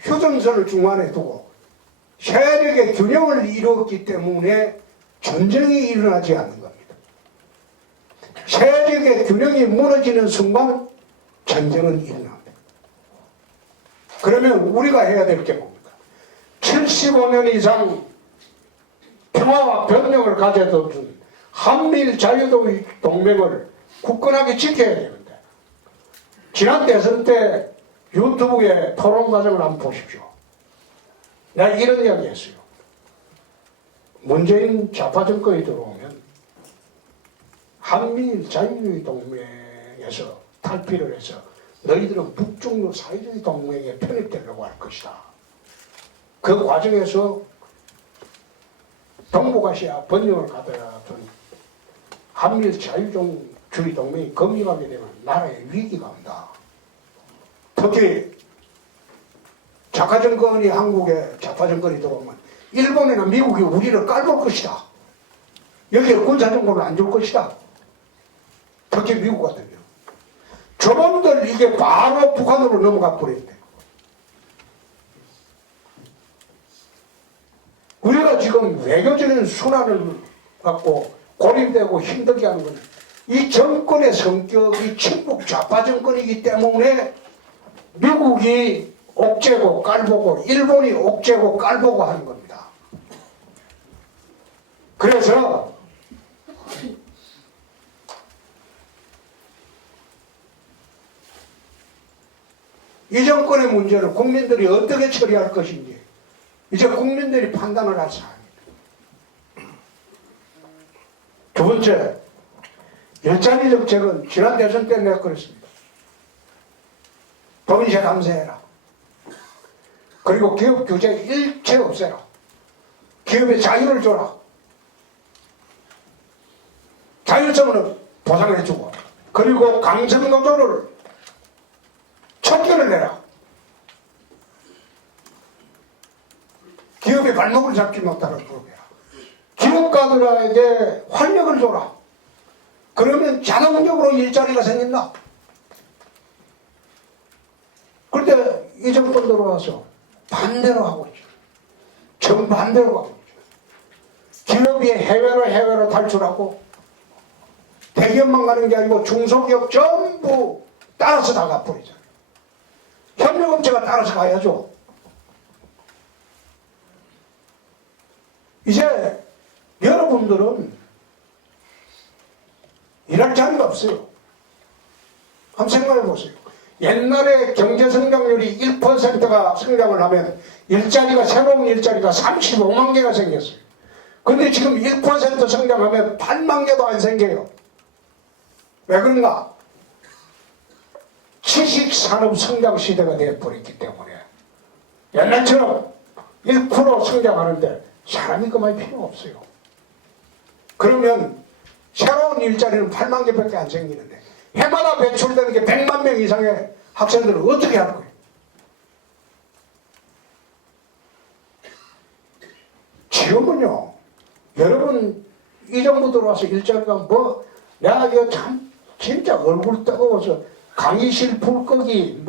휴전선을 중간에 두고 세력의 균형을 이루었기 때문에 전쟁이 일어나지 않는 겁니다. 세계 균형이 무너지는 순간 전쟁은 일어납니다. 그러면 우리가 해야 될 게 뭡니까? 75년 이상 평화와 변명을 가져둔 한미일 자유동맹을 굳건하게 지켜야 되는데, 지난 대선 때 유튜브에 토론 과정을 한번 보십시오. 내가 이런 이야기 했어요. 문재인 좌파 정권이 들어오면 한미일 자유동맹에서 탈피를 해서 너희들은 북중로 사회주의 동맹에 편입되려고 할 것이다. 그 과정에서 동북아시아 번영을 가더라던 한미일 자유주의 동맹이 건립하게 되면 나라에 위기가 온다. 특히 좌파 정권이 한국에 좌파 정권이 들어오면 일본이나 미국이 우리를 깔볼 것이다. 여기에 군사정보를 안 줄 것이다. 특히 미국 같은 경우. 저분들 이게 바로 북한으로 넘어가 버린대. 우리가 지금 외교적인 순환을 갖고 고립되고 힘들게 하는 것은 이 정권의 성격이 친북 좌파 정권이기 때문에 미국이 옥죄고 깔보고 일본이 옥죄고 깔보고 하는 겁니다. 그래서 이 정권의 문제를 국민들이 어떻게 처리할 것인지 이제 국민들이 판단을 할 사안입니다. 두 번째, 일자리 정책은 지난 대선 때 내가 그랬습니다. 법인세 감세해라. 그리고 기업 규제 일체 없애라. 기업의 자유를 줘라. 자율성을 보장해주고, 그리고 강성노조를 척결을 내라. 기업의 발목을 잡지 못하도록 해라. 기업가들에게 활력을 줘라. 그러면 자동적으로 일자리가 생긴다. 그런데 이 정권 들어와서 반대로 하고 있죠. 정반대로 하고 있죠. 기업이 해외로 탈출하고 대기업만 가는 게 아니고 중소기업 전부 따라서 다 가버리잖아요. 협력업체가 따라서 가야죠. 이제 여러분들은 일할 자리가 없어요. 한번 생각해 보세요. 옛날에 경제 성장률이 1%가 성장을 하면 새로운 일자리가 35만 개가 생겼어요. 근데 지금 1% 성장하면 8만 개도 안 생겨요. 왜 그런가? 지식산업 성장 시대가 되어버렸기 때문에 옛날처럼 1% 성장하는데 사람이 그만이 필요 없어요. 그러면 새로운 일자리는 8만 개밖에 안 생기는데 해마다 배출되는 게 100만 명 이상의 학생들은 어떻게 할 거예요? 지금은요, 여러분 이 정도 들어와서 일자리가 뭐 내가 이거 참 진짜 얼굴 뜨거워서 강의실 불꺼기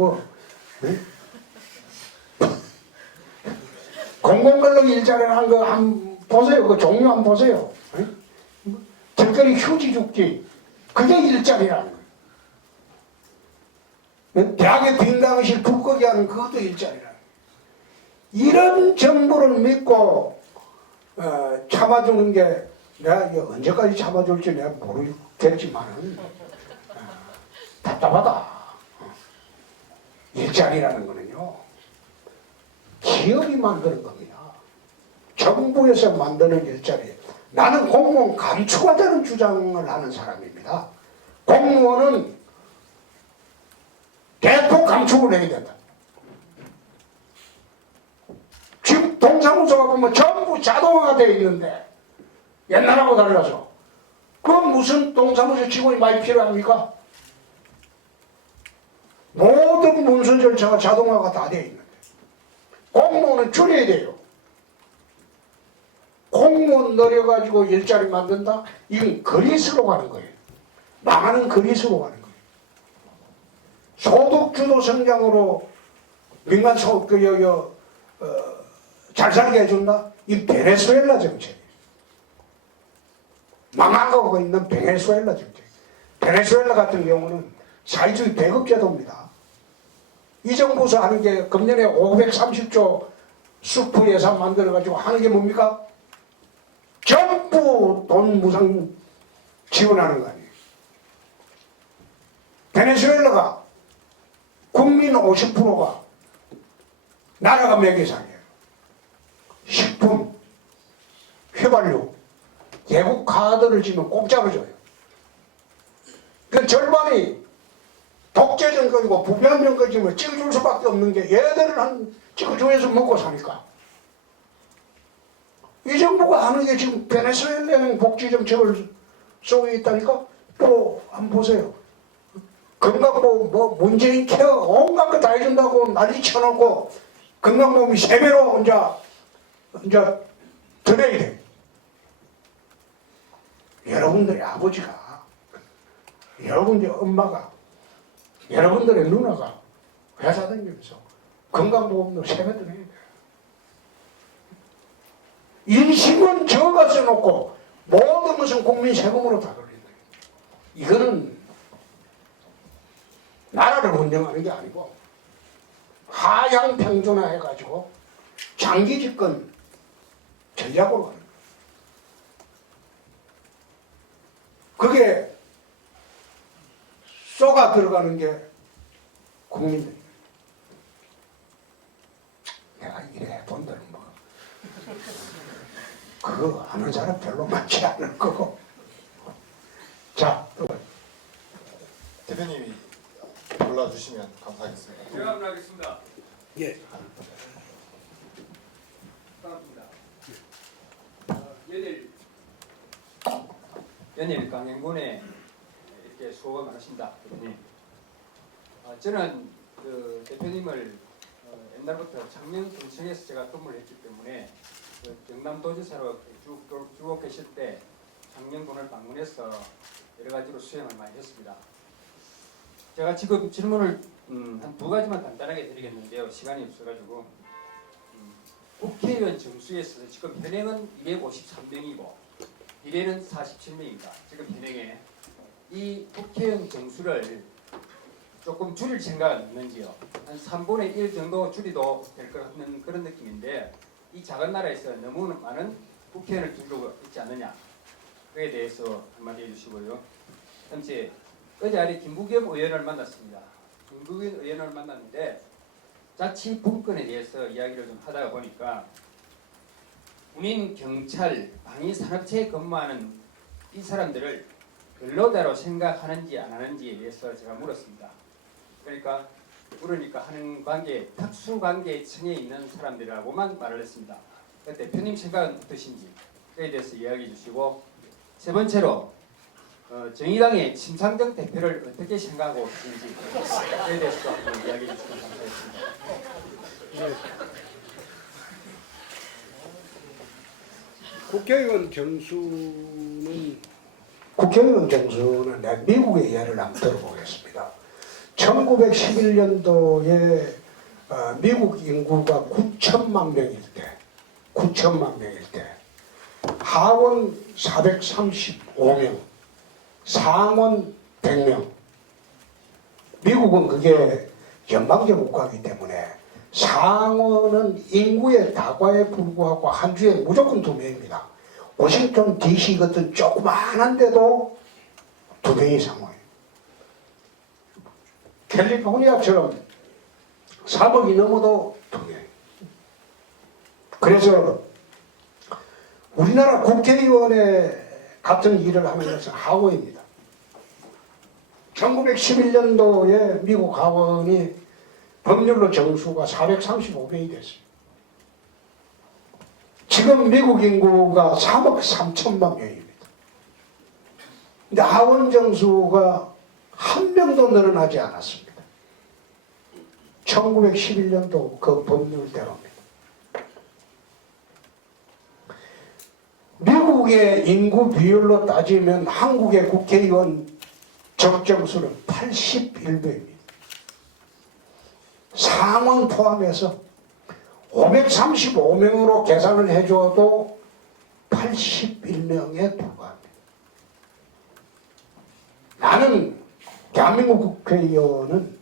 공공근로 일자리를 한 거 한번 보세요. 그 종류 한번 보세요. 길거리 휴지 줍기, 그게 일자리라는 거예요. 대학의 빈강의실 불꺼기 하는 그것도 일자리라는 거예요. 이런 정부를 믿고 참아주는 게 내가 언제까지 참아줄지 내가 모르겠지만은 답답하다. 일자리라는 거는요, 기업이 만드는 겁니다. 정부에서 만드는 일자리. 나는 공무원 감축하자는 주장을 하는 사람입니다. 공무원은 대폭 감축을 해야 된다. 지금 동사무소가 보면 전부 자동화가 되어 있는데 옛날하고 달라서 그 무슨 동사무소 직원이 많이 필요합니까? 모든 문서 절차가 자동화가 다 되어 있는데 공무원은 줄여야 돼요. 공무원 늘려가지고 일자리 만든다? 이건 그리스로 가는 거예요. 망하는 그리스로 가는 거예요. 소득주도 성장으로 민간 잘 살게 해준다? 이 베네수엘라 정책. 망하고 있는 베네수엘라 정책. 베네수엘라 같은 경우는 사회주의 배급제도입니다. 이 정부에서 하는 게 금년에 530조 수프 예산 만들어가지고 하는 게 뭡니까? 전부 돈 무상 지원하는 거 아니에요. 베네수엘라가 국민 50%가 나라가 매개상이에요. 식품, 휘발유, 외국 카드를 지면 공짜로 줘요. 그 절반이 독재적 거지고 부패한 거지면 찍어줄 수밖에 없는 게 얘들은 한 찍어줘서 먹고 사니까. 이 정부가 하는 게 지금 베네수엘라는 복지정책을 속에 있다니까. 또 한번 보세요. 건강보험 뭐 문재인 케어 온갖 거 다 해준다고 난리 쳐놓고 건강보험이 3배로 이제 드려야 돼. 여러분들의 아버지가, 여러분들의 엄마가, 여러분들의 누나가 회사 다니면서 건강보험도 3배 드려야 돼. 인식은 저가 써놓고 모든 것은 국민 세금으로 다 돌린다. 이거는 나라를 운영하는 게 아니고 하향 평준화 해가지고 장기 집권 전략으로 가는 거예요. 그게 쏘가 들어가는 게 국민들. 내가 이래 본다는 뭐 그거 아는 사람 별로 많지 않을 거고. 자, 또 대표님이 골라주시면 감사하겠습니다. 제가 하겠습니다. 예. 반갑습니다. 연일 강행군에 이렇게 수고가 많으십니다, 대표님. 저는 그 대표님을 옛날부터 창녕군청에서 제가 근무를 했기 때문에 그 경남도지사로 쭉 계실 때 창녕군을 방문해서 여러 가지로 수행을 많이 했습니다. 제가 지금 질문을 한 2가지만 간단하게 드리겠는데요. 시간이 없어가지고 국회의원 정수에서 지금 현행은 253명이고 비례는 47명입니다. 지금 현행에 이 국회의원 정수를 조금 줄일 생각은 없는지요? 한 3분의 1 정도 줄이도 될 것 같은 그런 느낌인데 이 작은 나라에서 너무 많은 국회의원을 두고 있지 않느냐? 그에 대해서 한마디 해주시고요. 현재 어제 김부겸 의원을 만났습니다. 김부겸 의원을 만났는데 자치 분권에 대해서 이야기를 좀 하다가 보니까 군인, 경찰, 방위산업체에 근무하는 이 사람들을 근로자로 생각하는지 안 하는지에 대해서 제가 물었습니다. 그러니까 하는 관계, 특수관계층에 있는 사람들이라고만 말을 했습니다. 대표님 생각은 어떠신지 그에 대해서 이야기해 주시고, 세 번째로 정의당의 심상정 대표를 어떻게 생각하고 계신지 그에 대해서 한번 이야기해 주시면 감사하겠습니다. 국회의원 정수는 내가 미국의 예를 한번 들어보겠습니다. 1911년도에 미국 인구가 9천만 명일 때 하원 435명, 상원 100명. 미국은 그게 연방제 국가이기 때문에 상원은 인구의 다과에 불구하고 한 주에 무조건 2명입니다. 워싱턴 DC 같은 조그만한데도 2명이 상원이에요. 캘리포니아처럼 3억이 넘어도 2명. 그래서 우리나라 국회의원의 같은 일을 하는 것은 하원입니다. 1911년도에 미국 하원이 법률로 정수가 435명이 됐어요. 지금 미국 인구가 3억 3천만 명입니다. 근데 하원 정수가 한 명도 늘어나지 않았습니다. 1911년도 그 법률대로입니다. 미국의 인구 비율로 따지면 한국의 국회의원 적정수는 81명입니다. 상원 포함해서 535명으로 계산을 해줘도 81명에 불과합니다. 나는 나는 대한민국 국회의원은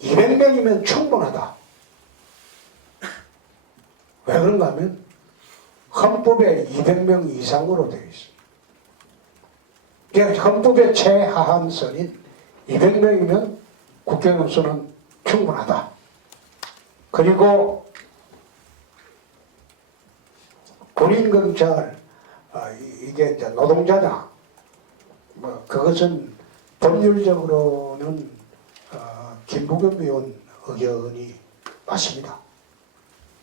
200명이면 충분하다. 왜 그런가 하면 헌법에 200명 이상으로 되어 있습니다. 그러니까 헌법의 최하한선인 200명이면 국회의원 수는 충분하다. 그리고 군인검찰 이게 이제 노동자냐 뭐 그것은 법률적으로는 김부겸 의원 의견이 맞습니다.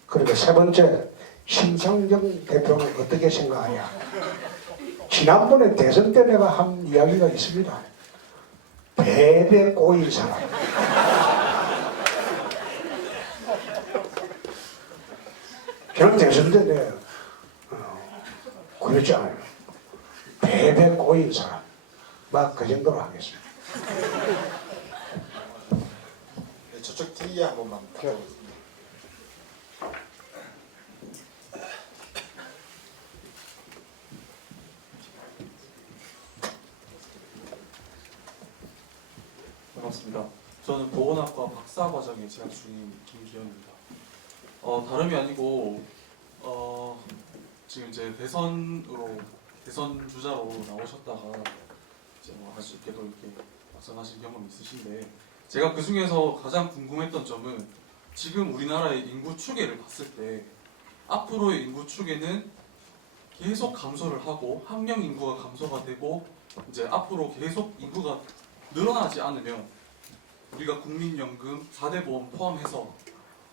그리고 세 번째, 심상정 대표는 어떻게 생각하냐. 지난번에 대선 때 내가 한 이야기가 있습니다. 배배 꼬인 사람. 저는 대선 때 내가 그랬지 않아요. 배배 꼬인 사람. 막 그 정도로 하겠습니다. 네, 저쪽 뒤에 한 번만 부탁드리겠습니다. 반갑습니다. 저는 보건학과 박사과정에 재학 중인 김기현입니다. 다름이 아니고 지금 이제 대선 주자로 나오셨다가 이제 뭐 아쉽게도 이렇게 낙선하신 경험이 있으신데 제가 그 중에서 가장 궁금했던 점은 지금 우리나라의 인구 추계를 봤을 때 앞으로의 인구 추계는 계속 감소를 하고 학령 인구가 감소가 되고 이제 앞으로 계속 인구가 늘어나지 않으면 우리가 국민연금, 4대 보험 포함해서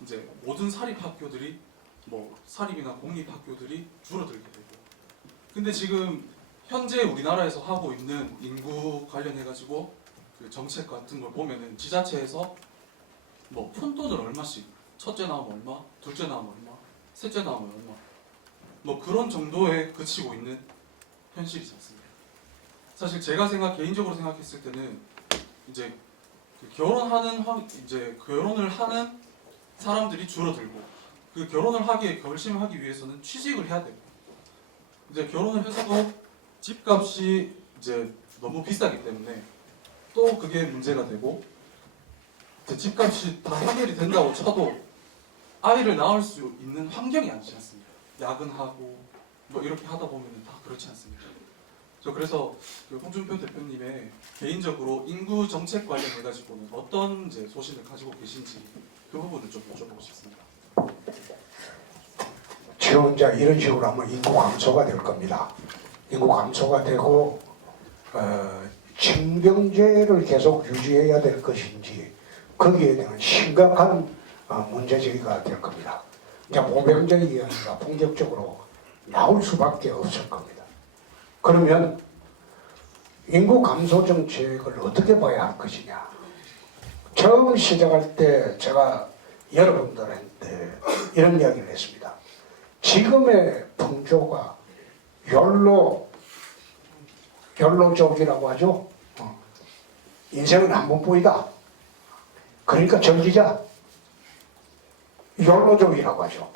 이제 모든 사립학교들이 뭐 사립이나 공립학교들이 줄어들게 되고 근데 지금 현재 우리나라에서 하고 있는 인구 관련해가지고 그 정책 같은 걸 보면은 지자체에서 뭐 푼돈을 얼마씩 첫째 나오면 얼마, 둘째 나오면 얼마, 셋째 나오면 얼마 뭐 그런 정도에 그치고 있는 현실이지 않습니까? 사실 제가 개인적으로 생각했을 때는 이제 결혼을 하는 사람들이 줄어들고 그 결혼을 결심하기 위해서는 취직을 해야 되고 이제 결혼을 해서도 집값이 이제 너무 비싸기 때문에 또 그게 문제가 되고 이제 집값이 다 해결이 된다고 쳐도 아이를 낳을 수 있는 환경이 아니지 않습니까? 야근하고 뭐 이렇게 하다 보면 다 그렇지 않습니까? 저 그래서 그 홍준표 대표님의 개인적으로 인구 정책 관련해가지고는 어떤 이제 소신을 가지고 계신지 그 부분을 좀 여쭤보고 싶습니다. 지금 이제 이런 식으로 하면 인구 감소가 될 겁니다. 인구 감소가 되고 징병제를 계속 유지해야 될 것인지 거기에 대한 심각한 문제제기가 될 겁니다. 이제 모병제 이야기가 본격적으로 나올 수밖에 없을 겁니다. 그러면 인구 감소 정책을 어떻게 봐야 할 것이냐. 처음 시작할 때 제가 여러분들한테 이런 이야기를 했습니다. 지금의 풍조가 욜로족이라고 하죠. 인생은 한 번뿐이다. 그러니까 즐기자. 욜로족이라고 하죠.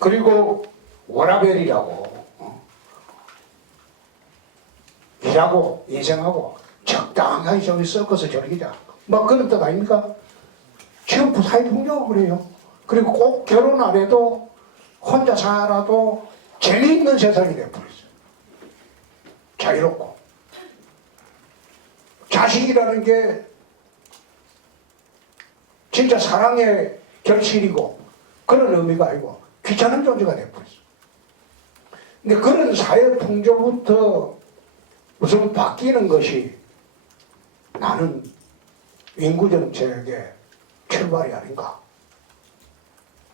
그리고 워라벨이라고 일하고 인생하고 적당하게 저기 섞어서 즐기자. 막 그런 뜻 아닙니까? 지금 사회 풍조가 그래요. 그리고 꼭 결혼 안 해도 혼자 살아도 재미있는 세상이 되어버렸어요. 자유롭고. 자식이라는 게 진짜 사랑의 결실이고 그런 의미가 아니고 귀찮은 존재가 되어버렸어요. 근데 그런 사회 풍조부터 우선 바뀌는 것이 나는 인구정책의 출발이 아닌가.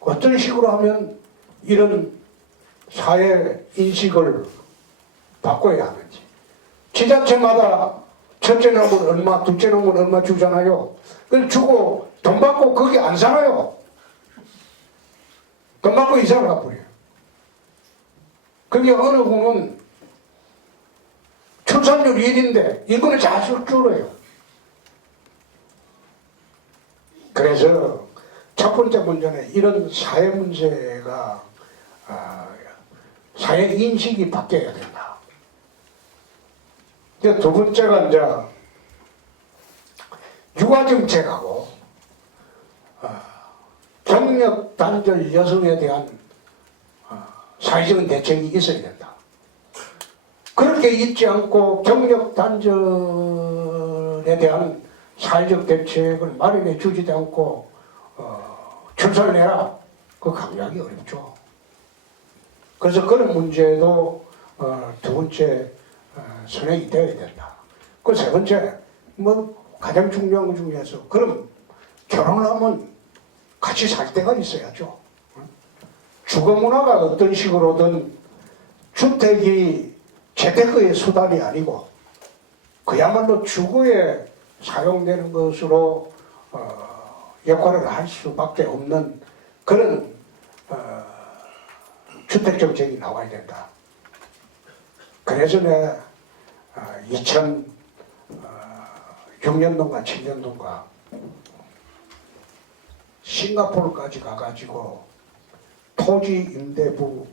어떤 식으로 하면 이런 사회 인식을 바꿔야 하는지. 지자체마다 첫째 놈은 얼마, 둘째 놈은 얼마 주잖아요. 그걸 주고 돈 받고 거기 안 살아요. 돈 받고 이사를 가버려요. 그게 어느 분은 출산율 1인데 인구는 자꾸 줄어요. 그래서 첫 번째 문제는 이런 사회 문제가 사회 인식이 바뀌어야 된다. 두 번째가 이제 육아 정책하고 경력 단절 여성에 대한 사회적인 대책이 있어야 된다. 그렇게 있지 않고 경력 단절에 대한 사회적 대책을 마련해 주지도 않고 출산을 해라. 그거 강요하기 어렵죠. 그래서 그런 문제도 두 번째 선행이 되어야 된다. 그 세 번째 뭐 가장 중요한 것 중에서 그럼 결혼하면 같이 살 때가 있어야죠. 주거 문화가 어떤 식으로든 주택이 재테크의 수단이 아니고 그야말로 주거에 사용되는 것으로 역할을 할 수밖에 없는 그런 주택 정책이 나와야 된다. 그래서 내가 2006년도인가 7년도인가 싱가포르까지 가가지고 토지 임대부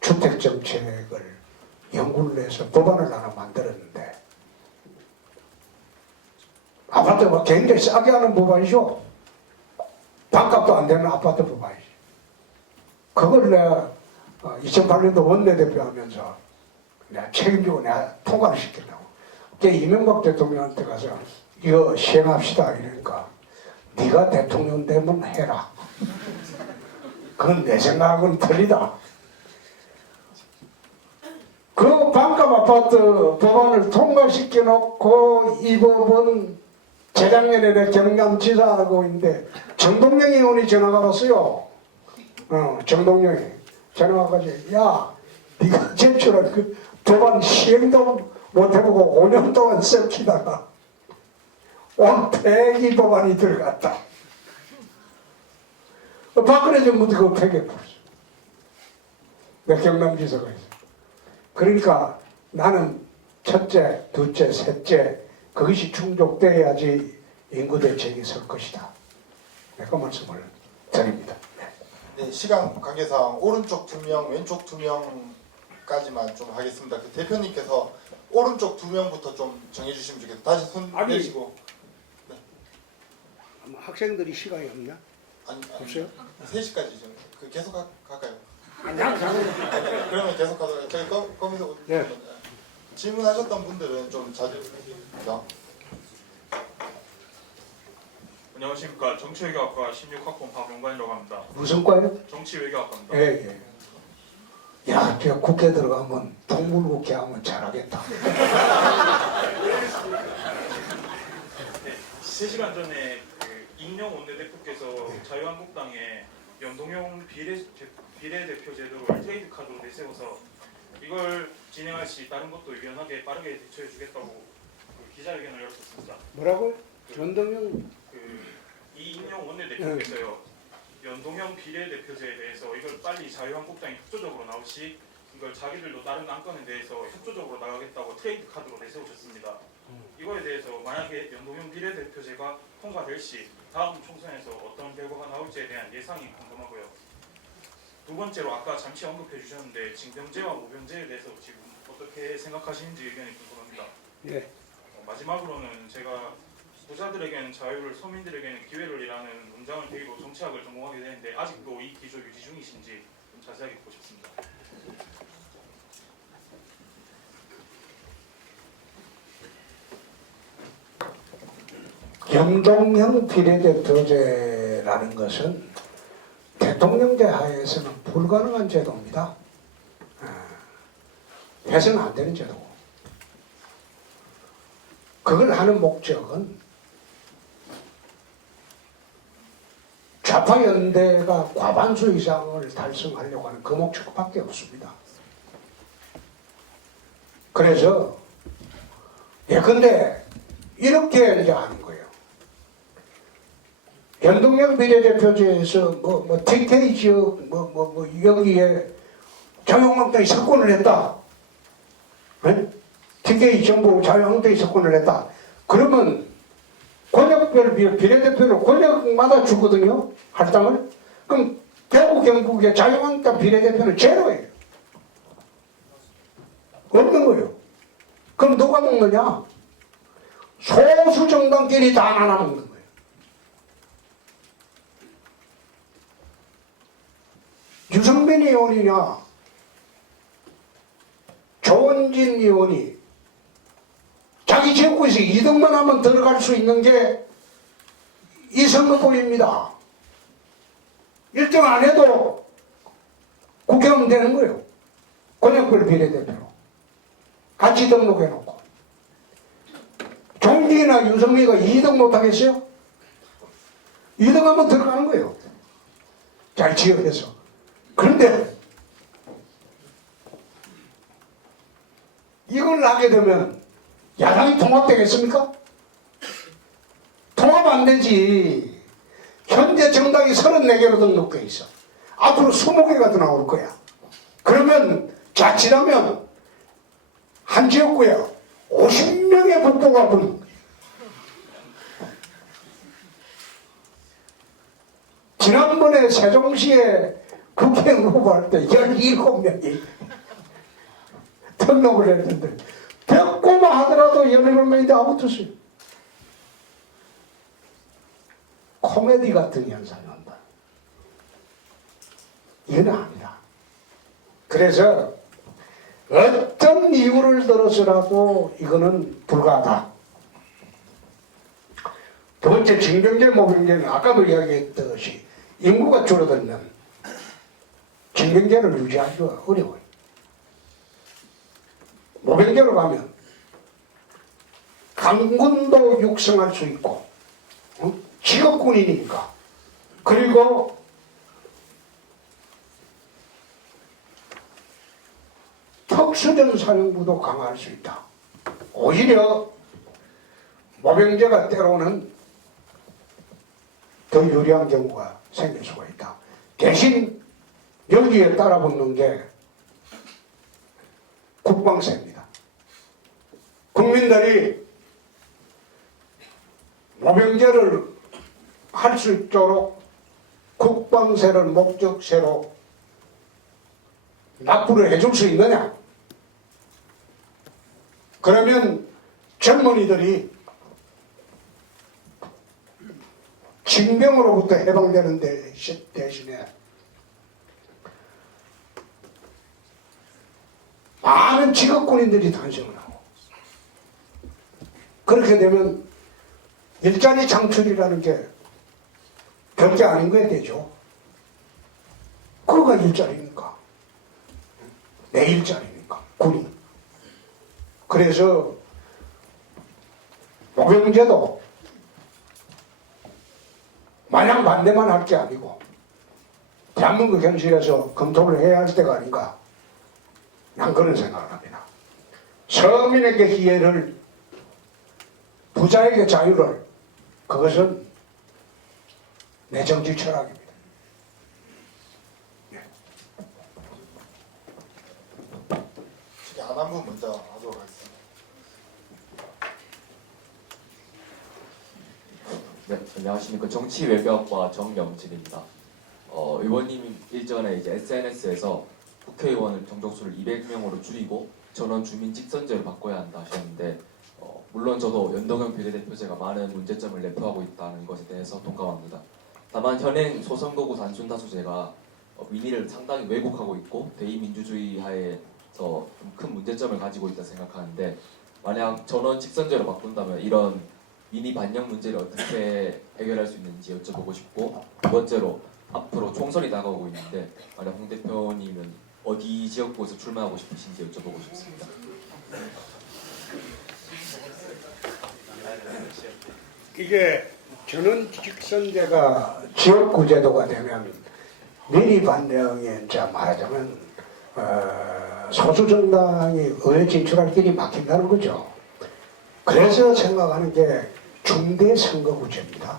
주택 정책을 연구를 해서 법안을 하나 만들었는데 아파트가 굉장히 싸게 하는 법안이죠. 반값도 안 되는 아파트 법안이지. 그걸 내가 2008년도 원내대표 하면서 내가 책임지고 내가 통과를 시킨다고. 이명박 대통령한테 가서 이거 시행합시다 이러니까 네가 대통령 되면 해라. 그건 내 생각은 틀리다. 그 반값 아파트 법안을 통과시켜 놓고 이 법은 재작년에 내 경남지사하고 있는데 정동영 의원이 전화가 왔어요. 정동영이 전화가 와가지고 야 네가 제출한 그 법안 시행도 못 해보고 5년 동안 썩히다가 오늘 폐기 법안이 들어갔다. 박근혜 정부도 그거 폐기해버렸어. 내 경남지사가 있어. 그러니까 나는 첫째, 둘째, 셋째 그것이 충족돼야지 인구 대책이 설 것이다. 그 말씀을 드립니다. 네, 시간 관계상 오른쪽 2명, 왼쪽 2명까지만 좀 하겠습니다. 그 대표님께서 오른쪽 2명부터 좀 정해주시면 좋겠어요. 다시 손 내시고. 네. 학생들이 시간이 없냐? 아니, 없어요? 3시까지 좀 계속 할까요? 아니, 그러면 계속 하도록 저희 거기서 네. 질문하셨던 분들은 좀 자주 해주세요. 안녕하십니까. 정치외교학과 16학번 박용관이라고 합니다. 무슨 과요? 정치외교학과입니다. 예. 야, 저 국회 들어가면 동물국회 하면 잘하겠다. 네, 3시간 전에 그 이인영 원내대표께서 자유한국당에 연동형 비례대표 제도를 트레이드 카드로 내세워서 이걸 진행할 시 다른 것도 유연하게 빠르게 대처해 주겠다고 그 기자회견을 열었습니다. 뭐라고요? 전동영 이인영 원내대표께서요. 연동형 비례대표제에 대해서 이걸 빨리 자유한국당이 협조적으로 나오시 이걸 자기들도 다른 안건에 대해서 협조적으로 나가겠다고 트레이드 카드로 내세우셨습니다. 이거에 대해서 만약에 연동형 비례대표제가 통과될 시 다음 총선에서 어떤 결과가 나올지에 대한 예상이 궁금하고요. 두 번째로 아까 잠시 언급해 주셨는데 징병제와 모병제에 대해서 지금 어떻게 생각하시는지 의견이 궁금합니다. 예. 마지막으로는 제가 부자들에게는 자유를, 서민들에게는 기회를 이라는 문장을 계기로 정치학을 전공하게 되는데 아직도 이 기조 유지 중이신지 좀 자세하게 듣고 싶습니다. 연동형 비례대표제라는 것은 대통령제 하에서는 불가능한 제도입니다. 해서는 안 되는 제도고. 그걸 하는 목적은 좌파 연대가 과반수 이상을 달성하려고 하는 그 목적밖에 없습니다. 그래서 예컨대 이렇게 이제 하는 거예요. 연동형 비례대표제에서 뭐 TK 지역 여기에 자유한국당이 석권을 했다. 네? TK 정부 자유한국당이 석권을 했다. 그러면 권역별 비례대표를 권역마다 주거든요. 할당을. 그럼 대구 경북의 자유한국당 비례대표는 제로예요. 없는 거예요. 그럼 누가 먹느냐? 소수 정당끼리 다 나눠먹는 거예요. 유승민 의원이냐 조원진 의원이 자기 지역구에서 2등만 하면 들어갈 수 있는 게 이 선거법입니다. 1등 안 해도 국회의원 되는 거예요. 권역별 비례대표로 같이 등록해놓고. 종진이나 유승민이가 2등 못하겠어요? 2등 하면 들어가는 거예요. 잘 지역에서. 그런데 이걸 하게 되면 야당이 통합되겠습니까? 통합 안 되지. 현재 정당이 34개로 등록돼 있어. 앞으로 20개가 더 나올 거야. 그러면 자칫하면 한 지역구에 50명의 북부가 붙는 거야. 지난번에 세종시에 국회의원 후보할 때 17명이 등록을 했는데 100고만 하더라도 17명인데 안 붙었어요. 코미디 같은 현상이 온다. 이건 아니다. 그래서 어떤 이유를 들어서라도 이거는 불가하다. 두 번째, 징병제, 모병제는 아까도 이야기했듯이 인구가 줄어들면 징병제를 유지하기가 어려워요. 모병제로 가면 강군도 육성할 수 있고 직업군이니까. 그리고 특수전 사령부도 강화할 수 있다. 오히려 모병제가 때로는 더 유리한 경우가 생길 수가 있다. 대신 여기에 따라붙는 게 국방세입니다. 국민들이 모병제를 할 수 있도록 국방세를 목적세로 납부를 해줄 수 있느냐? 그러면 젊은이들이 징병으로부터 해방되는 대신에 많은 직업군인들이 탄생을 하고, 그렇게 되면 일자리 창출이라는 게 별게 아닌 거야 되죠. 그거가 일자리니까. 내 일자리니까, 군이. 그래서 모병제도 마냥 반대만 할 게 아니고 대한민국 현실에서 검토를 해야 할 때가 아닌가, 난 그런 생각을 합니다. 서민에게 기회를, 부자에게 자유를, 그것은 내 정치 철학입니다. 안한분 먼저 하도록 하겠습니다. 네, 안녕하십니까. 정치외교학과 정영진입니다. 의원님이 일전에 이제 SNS에서 국회의원을 정족수를 200명으로 줄이고 전원 주민 직선제로 바꿔야 한다 하셨는데, 물론 저도 연동형 비례대표제가 많은 문제점을 내포하고 있다는 것에 대해서 동감합니다. 다만 현행 소선거구 단순다수제가 민의를 상당히 왜곡하고 있고 대의민주주의 하에서 좀 큰 문제점을 가지고 있다 생각하는데, 만약 전원 직선제로 바꾼다면 이런 민의 반영 문제를 어떻게 해결할 수 있는지 여쭤보고 싶고, 두 번째로 앞으로 총선이 다가오고 있는데 만약 홍 대표님은 어디 지역구에서 출마하고 싶으신지 여쭤보고 싶습니다. 이게 전원 직선제가 지역구 제도가 되면 민의 반영에 이제 말하자면 소수 정당이 의회 진출할 길이 막힌다는 거죠. 그래서 생각하는 게 중대 선거구제입니다.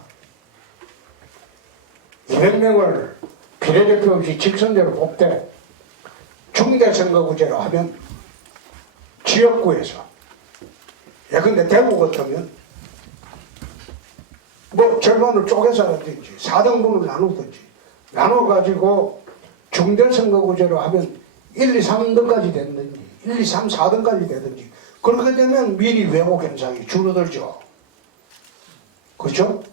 200명을 비례대표 없이 직선제로 뽑되 중대 선거구제로 하면 지역구에서, 예컨대 대구 같으면 뭐 절반을 쪼개서 하든지 4등분을 나누든지 나눠가지고 중대 선거구제로 하면 1, 2, 3등까지 됐든지 1, 2, 3, 4등까지 되든지, 그렇게 되면 미리 왜곡 현상이 줄어들죠. 그죠?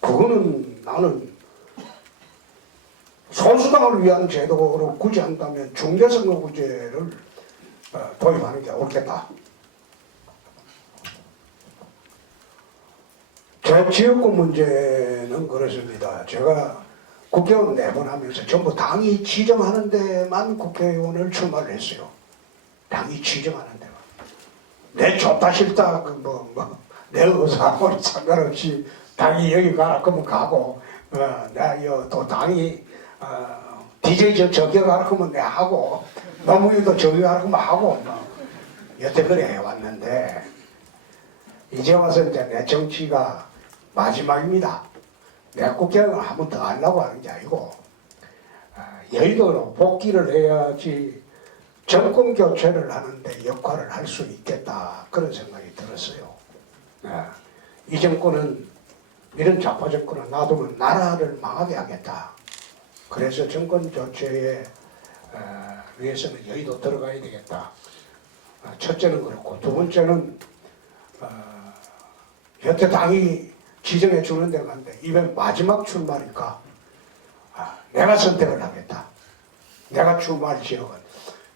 그거는 나는 소수당을 위한 제도로 굳이 한다면 중대선거구제를 도입하는 게 옳겠다. 제 지역구 문제는 그렇습니다. 제가 국회의원 4번 하면서 전부 당이 지정하는 데만 국회의원을 출마를 했어요. 당이 지정하는 데만. 내 좋다 싫다 내 의사하고는 상관없이 당이 여기 가라 그러면 가고 내가 또 당이 DJ 저격하라 그러면 내가 하고 노무현도 저격하라 그러면 하고 여태 그래 해왔는데 이제 와서 이제 내 정치가 마지막입니다. 내가 국회의원 한 번 더 하려고 하는 게 아니고 여의도로 복귀를 해야지 정권 교체를 하는데 역할을 할 수 있겠다 그런 생각이 들었어요. 이 정권은 이런 좌파 정권을 놔두면 나라를 망하게 하겠다. 그래서 정권 교체에 위해서는 여의도 들어가야 되겠다. 첫째는 그렇고 두 번째는 여태 당이 지정해 주는 데가 한데 이번 마지막 출마니까 내가 선택을 하겠다. 내가 출마할 지역은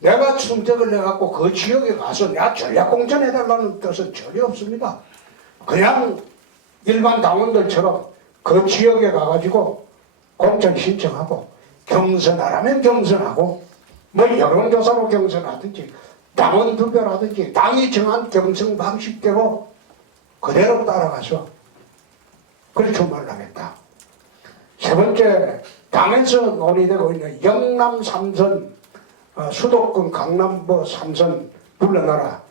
내가 선택을 해갖고 그 지역에 가서 내가 전략공천 해달라는 뜻은 전혀 없습니다. 그냥 일반 당원들처럼 그 지역에 가가지고 공천 신청하고 경선하라면 경선하고 뭐 여론조사로 경선하든지 당원 투표라든지 당이 정한 경선 방식대로 그대로 따라가서 그렇게 출마를 하겠다. 세 번째, 당에서 논의되고 있는 영남 3선 수도권 강남부 3선 물러나라.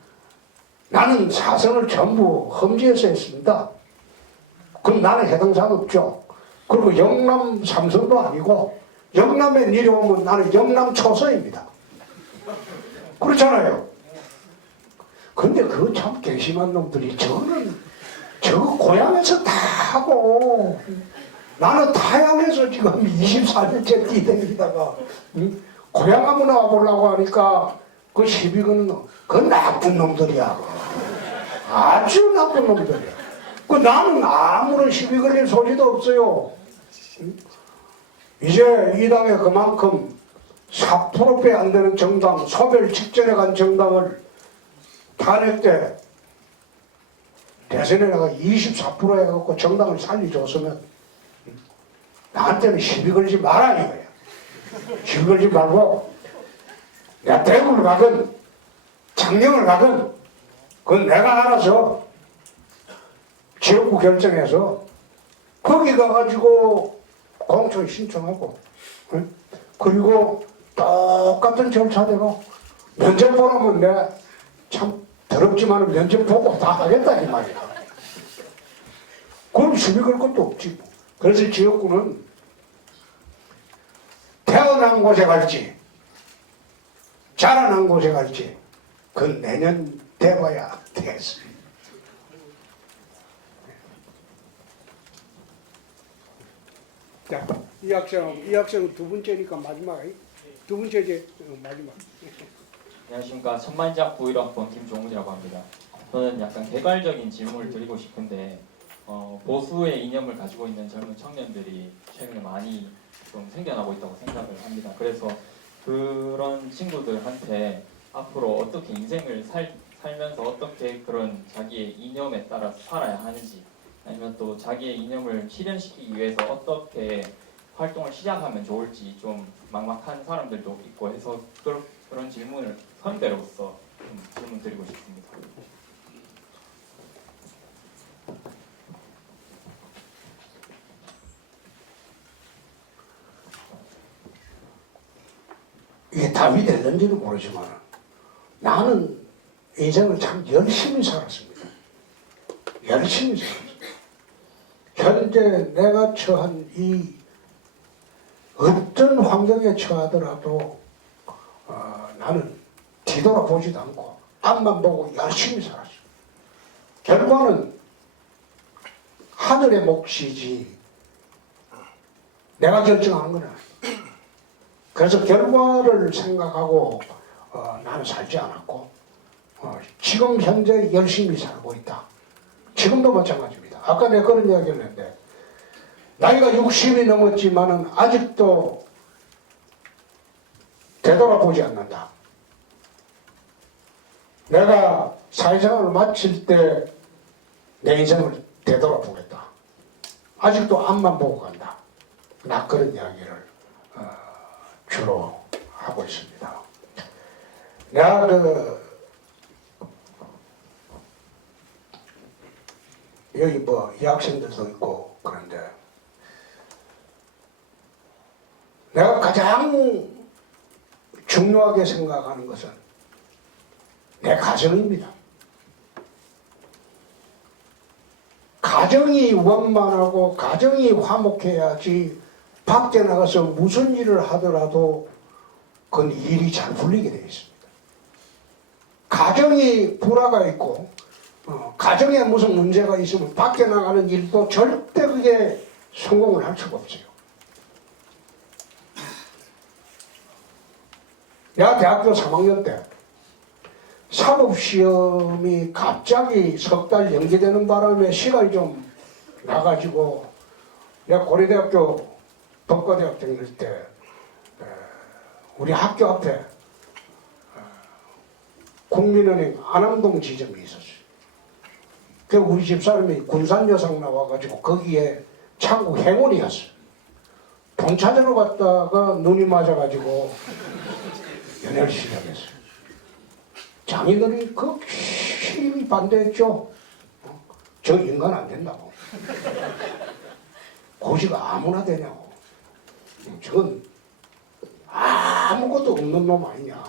나는 4선을 전부 험지에서 했습니다. 그럼 나는 해당 사항 없죠. 그리고 영남 3선도 아니고 영남에 내려오면 나는 영남 초선입니다. 그렇잖아요. 근데 그거 참 괘씸한 놈들이 저는 저거 고향에서 다 하고 나는 타향에서 지금 24년째 뛰다니다가 고향 한번 와보려고 하니까 그 시비거는 그 나쁜 놈들이야. 아주 나쁜 놈들이야. 그 나는 아무런 시비 걸릴 소리도 없어요. 이제 이 당에 그만큼 4%배 안 되는 정당, 소멸 직전에 간 정당을 탄핵 때 대선에 내가 24% 해갖고 정당을 살려줬으면 나한테는 시비 걸지 마라 이거야. 시비 걸지 말고 내가 대구를 가든 장령을 가든 그건 내가 알아서 지역구 결정해서 거기 가가지고 공천 신청하고 그리고 똑같은 절차대로 면접 보라면 내가 참 더럽지만 면접 보고 다 하겠다 이 말이야. 그럼 시비 걸 것도 없지. 그래서 지역구는 태어난 곳에 갈지 자라난 곳에 갈지 그건 내년 돼봐야 됐어. 자, 이 학생은 두 번째니까 마지막. 두 번째지 마지막. 안녕하십니까. 천만작 91학번 김종훈이라고 합니다. 저는 약간 개괄적인 질문을 드리고 싶은데 보수의 이념을 가지고 있는 젊은 청년들이 최근에 많이 좀 생겨나고 있다고 생각을 합니다. 그래서 그런 친구들한테 앞으로 어떻게 인생을 살면서 어떻게 그런 자기의 이념에 따라서 살아야 하는지 아니면 또 자기의 이념을 실현시키기 위해서 어떻게 활동을 시작하면 좋을지 좀 막막한 사람들도 있고 해서 그런 질문을 선배로서 좀 질문 드리고 싶습니다. 이게 답이 될는지는 모르지만 나는 인생을 참 열심히 살았습니다. 열심히 살았습니다. 현재 내가 처한 이 어떤 환경에 처하더라도 나는 뒤돌아보지도 않고 앞만 보고 열심히 살았어요. 결과는 하늘의 몫이지 내가 결정하는 건 아니에요. 그래서 결과를 생각하고 나는 살지 않았고 지금 현재 열심히 살고 있다. 지금도 마찬가지입니다. 아까 내가 그런 이야기를 했는데 나이가 60이 넘었지만은 아직도 되돌아보지 않는다. 내가 사회생활을 마칠 때 내 인생을 되돌아보겠다. 아직도 앞만 보고 간다. 나 그런 이야기를 주로 하고 있습니다. 내가 여기 뭐 여학생들도 있고 그런데 내가 가장 중요하게 생각하는 것은 내 가정입니다. 가정이 원만하고 가정이 화목해야지 밖에 나가서 무슨 일을 하더라도 그건 일이 잘 풀리게 되어 있습니다. 가정이 불화가 있고 가정에 무슨 문제가 있으면 밖에 나가는 일도 절대 그게 성공을 할 수가 없어요. 내가 대학교 3학년 때 사법시험이 갑자기 석 달 연기되는 바람에 시간이 좀 나가지고 내가 고려대학교 법과대학 다닐 때 우리 학교 앞에 국민은행 안암동 지점이 있었어요. 그 우리 집사람이 군산 여상 나와가지고 거기에 창구 행원이었어요. 돈 찾으러 갔다가 눈이 맞아가지고 연애를 시작했어요. 장인어른이 그 심히 반대했죠. 저 인간 안 된다고. 고시가 아무나 되냐고. 저건 아무것도 없는 놈 아니냐.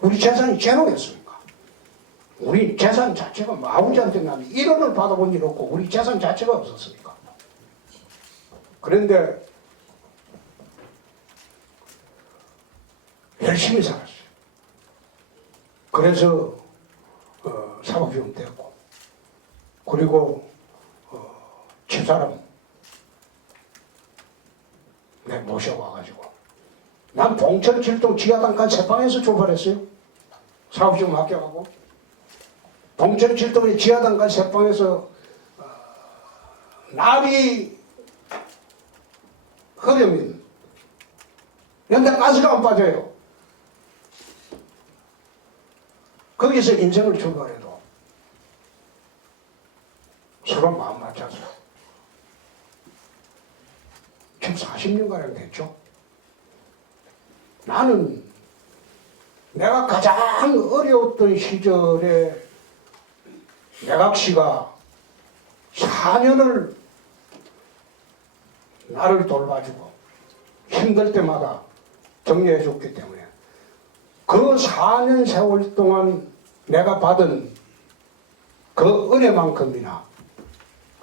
우리 재산이 제로였으니까. 우리 재산 자체가 뭐 아버지한테 난 1원을 받아본 일 없고 우리 재산 자체가 없었으니까. 그런데 열심히 살았어요. 그래서 사법시험 됐고 그리고 집사람 내 모셔와가지고 난 봉천 칠동 지하단간 세방에서 출발했어요. 사법시험 합격하고 봉천 칠동의 지하단간 세방에서 날이 흐르면 연탄 가스가 안 빠져요. 거기서 인생을 출발해도 서로 마음 맞춰서 지금 40년가량 됐죠. 나는 내가 가장 어려웠던 시절에 내각씨가 4년을 나를 돌봐주고 힘들 때마다 격려해 줬기 때문에 그 4년 세월 동안 내가 받은 그 은혜만큼이나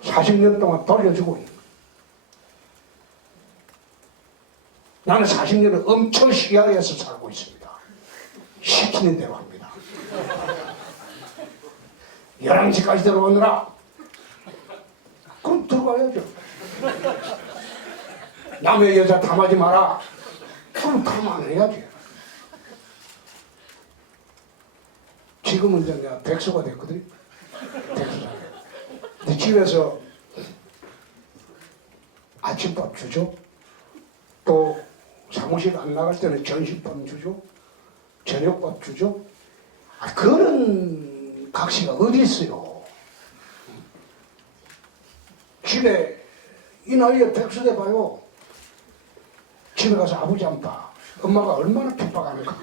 40년 동안 돌려주고 있는 거예요. 나는 40년을 엄청 시야에서 살고 있습니다. 시키는 대로 합니다. 11시까지 들어오느라 그럼 들어가야죠. 남의 여자 탐하지 마라. 그럼 탐안해야지. 지금은 이제 내가 백수가 됐거든. 백수가. 네 집에서 아침밥 주죠. 또 사무실 안 나갈 때는 점심밥 주죠. 저녁밥 주죠. 그런 각시가 어디 있어요. 집에 이 나이에 백수 돼봐요. 집에 가서 아버지 안 봐. 엄마가 얼마나 핍박하는가.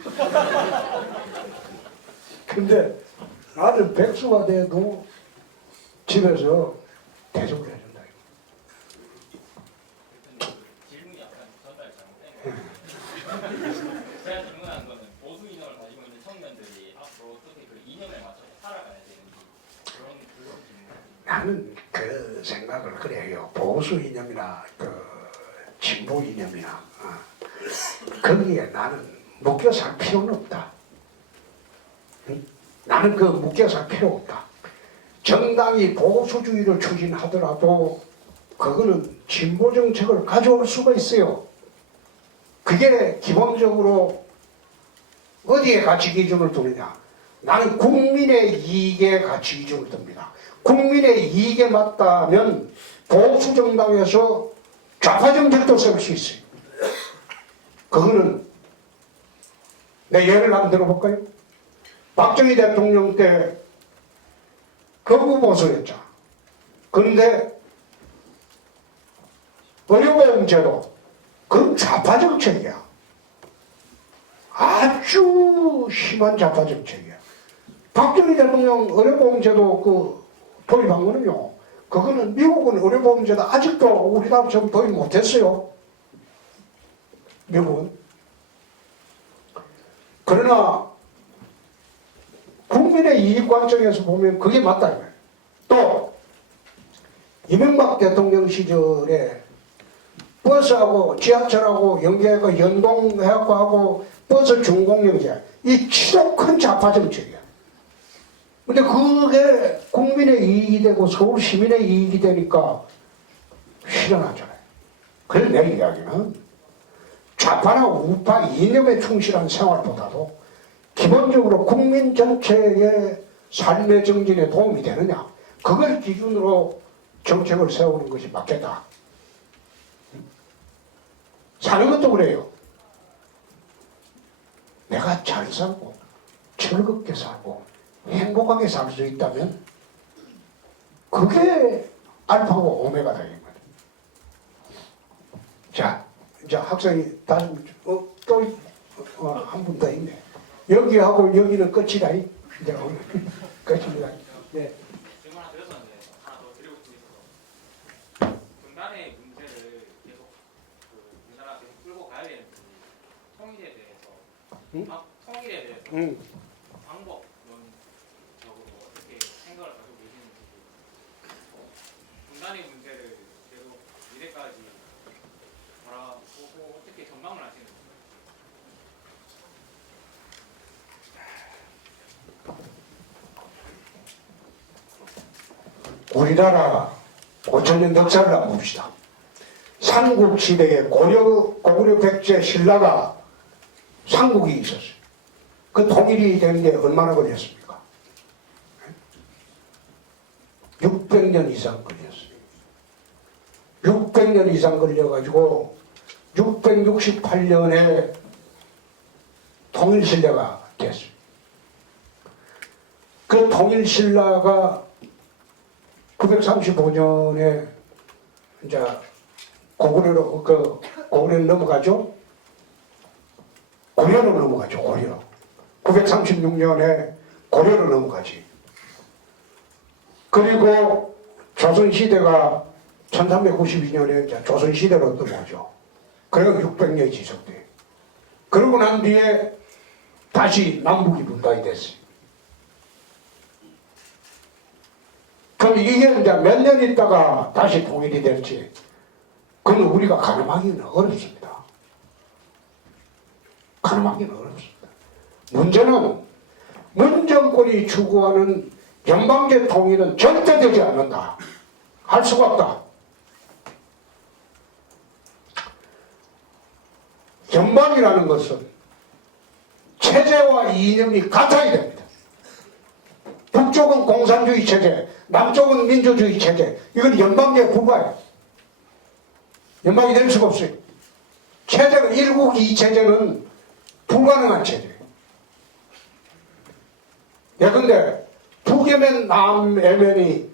근데 나는 백수가 돼도 집에서 대접을 해준다. 질문이 약간 전달 잘못된 거. 제가 질문한 거는 보수 이념을 가지고 있는 청년들이 앞으로 어떻게 그 이념에 맞춰서 살아가야 되는지 그런 질문. 나는 그 생각을 그래 해요. 보수 이념이나 그 진보 이념이나 거기에 나는 묶여 살 필요는 없다. 나는 그 묶여 살 필요 없다. 정당이 보수주의를 추진하더라도 그거는 진보 정책을 가져올 수가 있어요. 그게 기본적으로 어디에 가치 기준을 두느냐. 나는 국민의 이익에 가치 기준을 듭니다. 국민의 이익에 맞다면 보수 정당에서 좌파 정책도 세울 수 있어요. 그거는 내 예를 한번 들어볼까요? 박정희 대통령 때 극우 보수였죠. 그런데 의료보험제도 그건 좌파 정책이야. 아주 심한 좌파 정책이야. 박정희 대통령 의료보험제도 도입한 거는요. 그거는 미국은 의료보험제도 아직도 우리나라처럼 도입 못했어요. 미국은. 그러나 국민의 이익 관점에서 보면 그게 맞다. 또 이명박 대통령 시절에 버스하고 지하철하고 연계해서 연동해갖고 하고 버스 준공영제 이 지독한 좌파 정책이야. 근데 그게 국민의 이익이 되고 서울 시민의 이익이 되니까 실현하잖아요. 그래서 내 이야기는 좌파나 우파 이념에 충실한 생활보다도 기본적으로 국민 전체의 삶의 정진에 도움이 되느냐 그걸 기준으로 정책을 세우는 것이 맞겠다. 사는 것도 그래요. 내가 잘 살고 즐겁게 살고 행복하게 살 수 있다면 그게 알파고 오메가다. 자, 이제 학생이 다시 또 한 분 더 있네. 여기하고 여기는 끝이다. 이제 오늘 끝입니다. 네. 질문 하나 드렸었는데 하나 더 드리고 싶은 게 있어서 분단의 문제를 계속 우리나라 계속 끌고 가야 되는지 통일에 대해서 통일에 대해서 방법론적으로 어떻게 생각을 가지고 계시는지 분단의 문제를 계속 미래까지 바라보고 어떻게 전망을 하시는지. 우리나라 5천년 역사를 한번 봅시다. 삼국시대에 고구려 백제 신라가 삼국이 있었어요. 그 통일이 되는데 얼마나 걸렸습니까? 600년 이상 걸렸어요. 600년 이상 걸려가지고 668년에 통일신라가 됐어요. 그 통일신라가 935년에 이제 고구려로 넘어가죠. 고려로 넘어가죠. 고려. 936년에 고려로 넘어가지. 그리고 조선시대가 1392년에 이제 조선시대로 넘어가죠. 그리고 600년이 지속돼. 그러고 난 뒤에 다시 남북이 분단이 됐어요. 그럼 이게 이제 몇 년 있다가 다시 통일이 될지, 그건 우리가 가늠하기는 어렵습니다. 가늠하기는 어렵습니다. 문제는 문정권이 추구하는 연방제 통일은 절대 되지 않는다. 할 수가 없다. 연방이라는 것은 체제와 이념이 같아야 됩니다. 북쪽은 공산주의 체제, 남쪽은 민주주의 체제. 이건 연방제 불가예요. 연방이 될 수가 없어요. 체제가 일국 이체제는 불가능한 체제예요. 예컨대 북에면 남에면이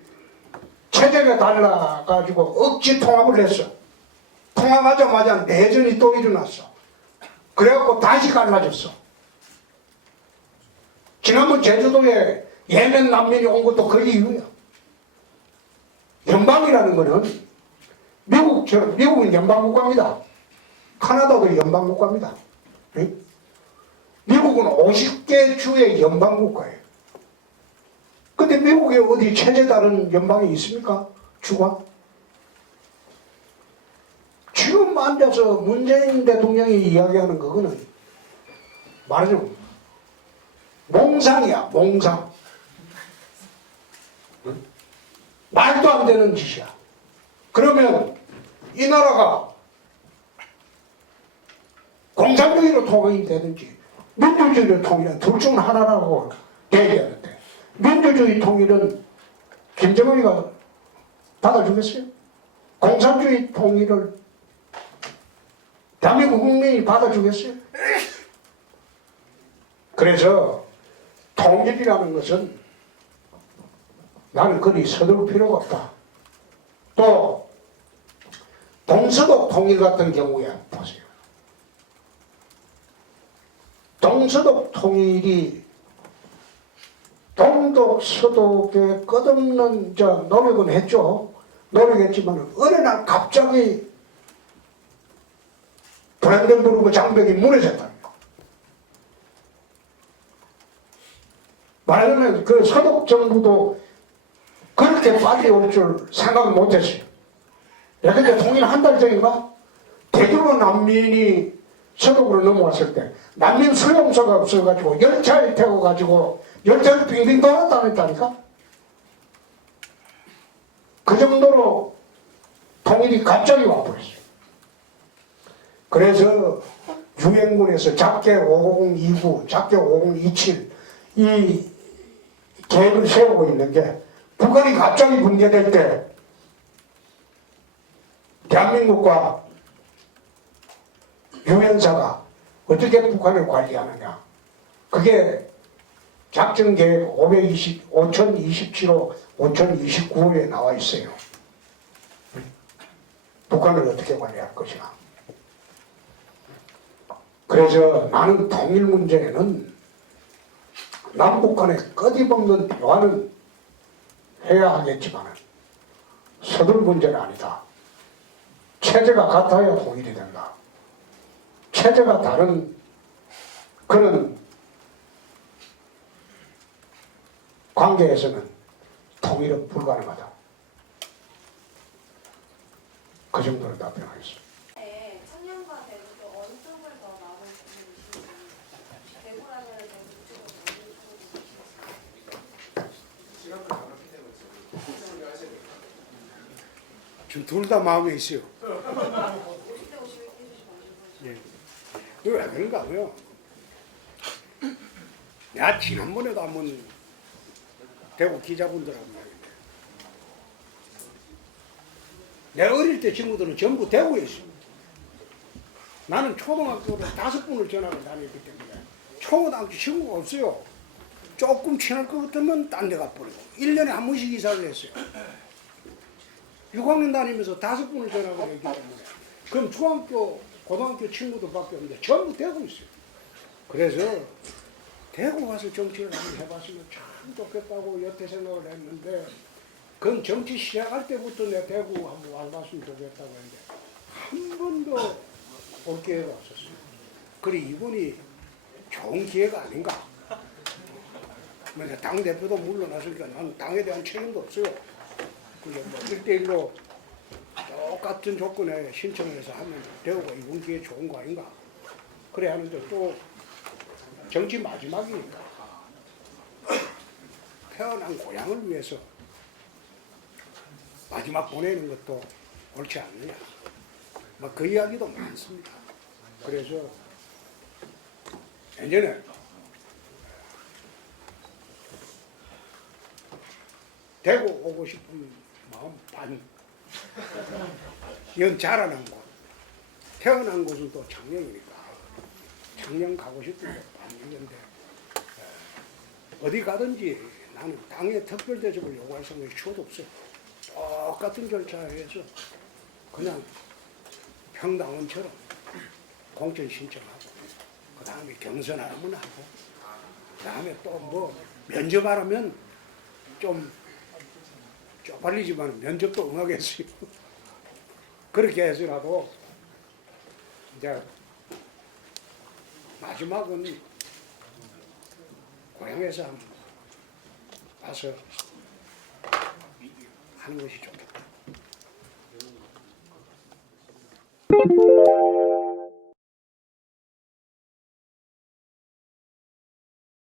체제가 달라가지고 억지 통합을 했어. 통합하자마자 내전이 또 일어났어. 그래갖고 다시 갈라졌어. 지난번 제주도에 예멘 난민이 온 것도 그 이유야. 연방이라는 거는 미국처럼, 미국은 연방국가입니다. 카나다도 연방국가입니다. 미국은 50개 주의 연방국가예요. 근데 미국에 어디 체제 다른 연방이 있습니까? 주가? 지금 앉아서 문재인 대통령이 이야기하는 그거는 말하자면 몽상이야, 몽상. 말도 안 되는 짓이야. 그러면 이 나라가 공산주의로 통일이 되든지 민주주의로 통일은 둘 중 하나라고 되는데 민주주의 통일은 김정은이가 받아주겠어요? 공산주의 통일을 대한민국 국민이 받아주겠어요? 그래서 통일이라는 것은 나는 그리 서둘 필요가 없다. 또 동서독 통일 같은 경우에 보세요. 동서독 통일이 동독 서독의 끝없는 노력은 했죠. 노력했지만 어느 날 갑자기 브랜덴부르크 장벽이 무너졌다. 말하자면 그 서독 정부도 그렇게 빨리 올 줄 생각을 못했어요. 근데 통일 한 달 전인가 대규모 난민이 서독으로 넘어왔을 때 난민 수용소가 없어가지고 열차에 태워가지고 열차를 빙빙 돌았다니까. 그 정도로 통일이 갑자기 와버렸어요. 그래서 유엔군에서 작계 5029, 작계 5027 이 계획을 세우고 있는 게 북한이 갑자기 붕괴될 때 대한민국과 유엔사가 어떻게 북한을 관리하느냐. 그게 작전계획 5027호 5029호에 나와 있어요. 북한을 어떻게 관리할 것이냐. 그래서 나는 통일 문제에는 남북한의 끊임없는 대화는 해야 하겠지만 서둘 문제는 아니다. 체제가 같아야 통일이 된다. 체제가 다른 그런 관계에서는 통일은 불가능하다. 그 정도로 답변하겠습니다. 청년과 대구도 어느 쪽을 더 마음을 주시는지 대구라면 시간도 남았기 때문에 설명을 하셔야 돼요. 지금 둘 다 마음에 있어요. 예. 왜 그런가 하고요. 내가 지난번에도 한번 대구 기자분들하고 말했는데 내가 어릴 때 친구들은 전부 대구에 있습니다. 나는 초등학교를 5번을 전학을 다녔기 때문에 초등학교 친구가 없어요. 조금 친할 것 같으면 딴 데 가버리고 1년에 한 번씩 이사를 했어요. 6학년 다니면서 5번을 전학을 했기 때문에 그럼 중학교, 고등학교 친구들밖에 없는데 전부 대구 있어요. 그래서 대구 가서 정치를 한번 해봤으면 참 좋겠다고 여태 생각을 했는데 그건 정치 시작할 때부터 내 대구 한번 와봤으면 좋겠다고 했는데 한 번도 올 기회가 없었어요. 그래 이번이 좋은 기회가 아닌가. 당대표도 물러났으니까 나는 당에 대한 책임도 없어요. 그게 뭐 1대1로 똑같은 조건에 신청해서 하면 대우가 이번 기회에 좋은 거 아닌가. 그래 하는데 또 정치 마지막이니까 태어난 고향을 위해서 마지막 보내는 것도 옳지 않느냐. 뭐 그 이야기도 많습니다. 그래서 예전에 대구 오고 싶은 마음 반. 이건 자라난 곳. 태어난 곳은 또 창녕이니까. 창녕 가고 싶은 곳 반이는데 어디 가든지 나는 당의 특별 대접을 요구할 생각이 추워도 없어요. 똑같은 절차에서 그냥 평당원처럼 공천 신청하고 그 다음에 경선하면 하고 그 다음에 또 뭐 면접하라면 좀 쪽팔리지만 면접도 응하겠어요. 그렇게 해서라도 이제 마지막은 고향에서 한번 와서 하는 것이 좋겠다.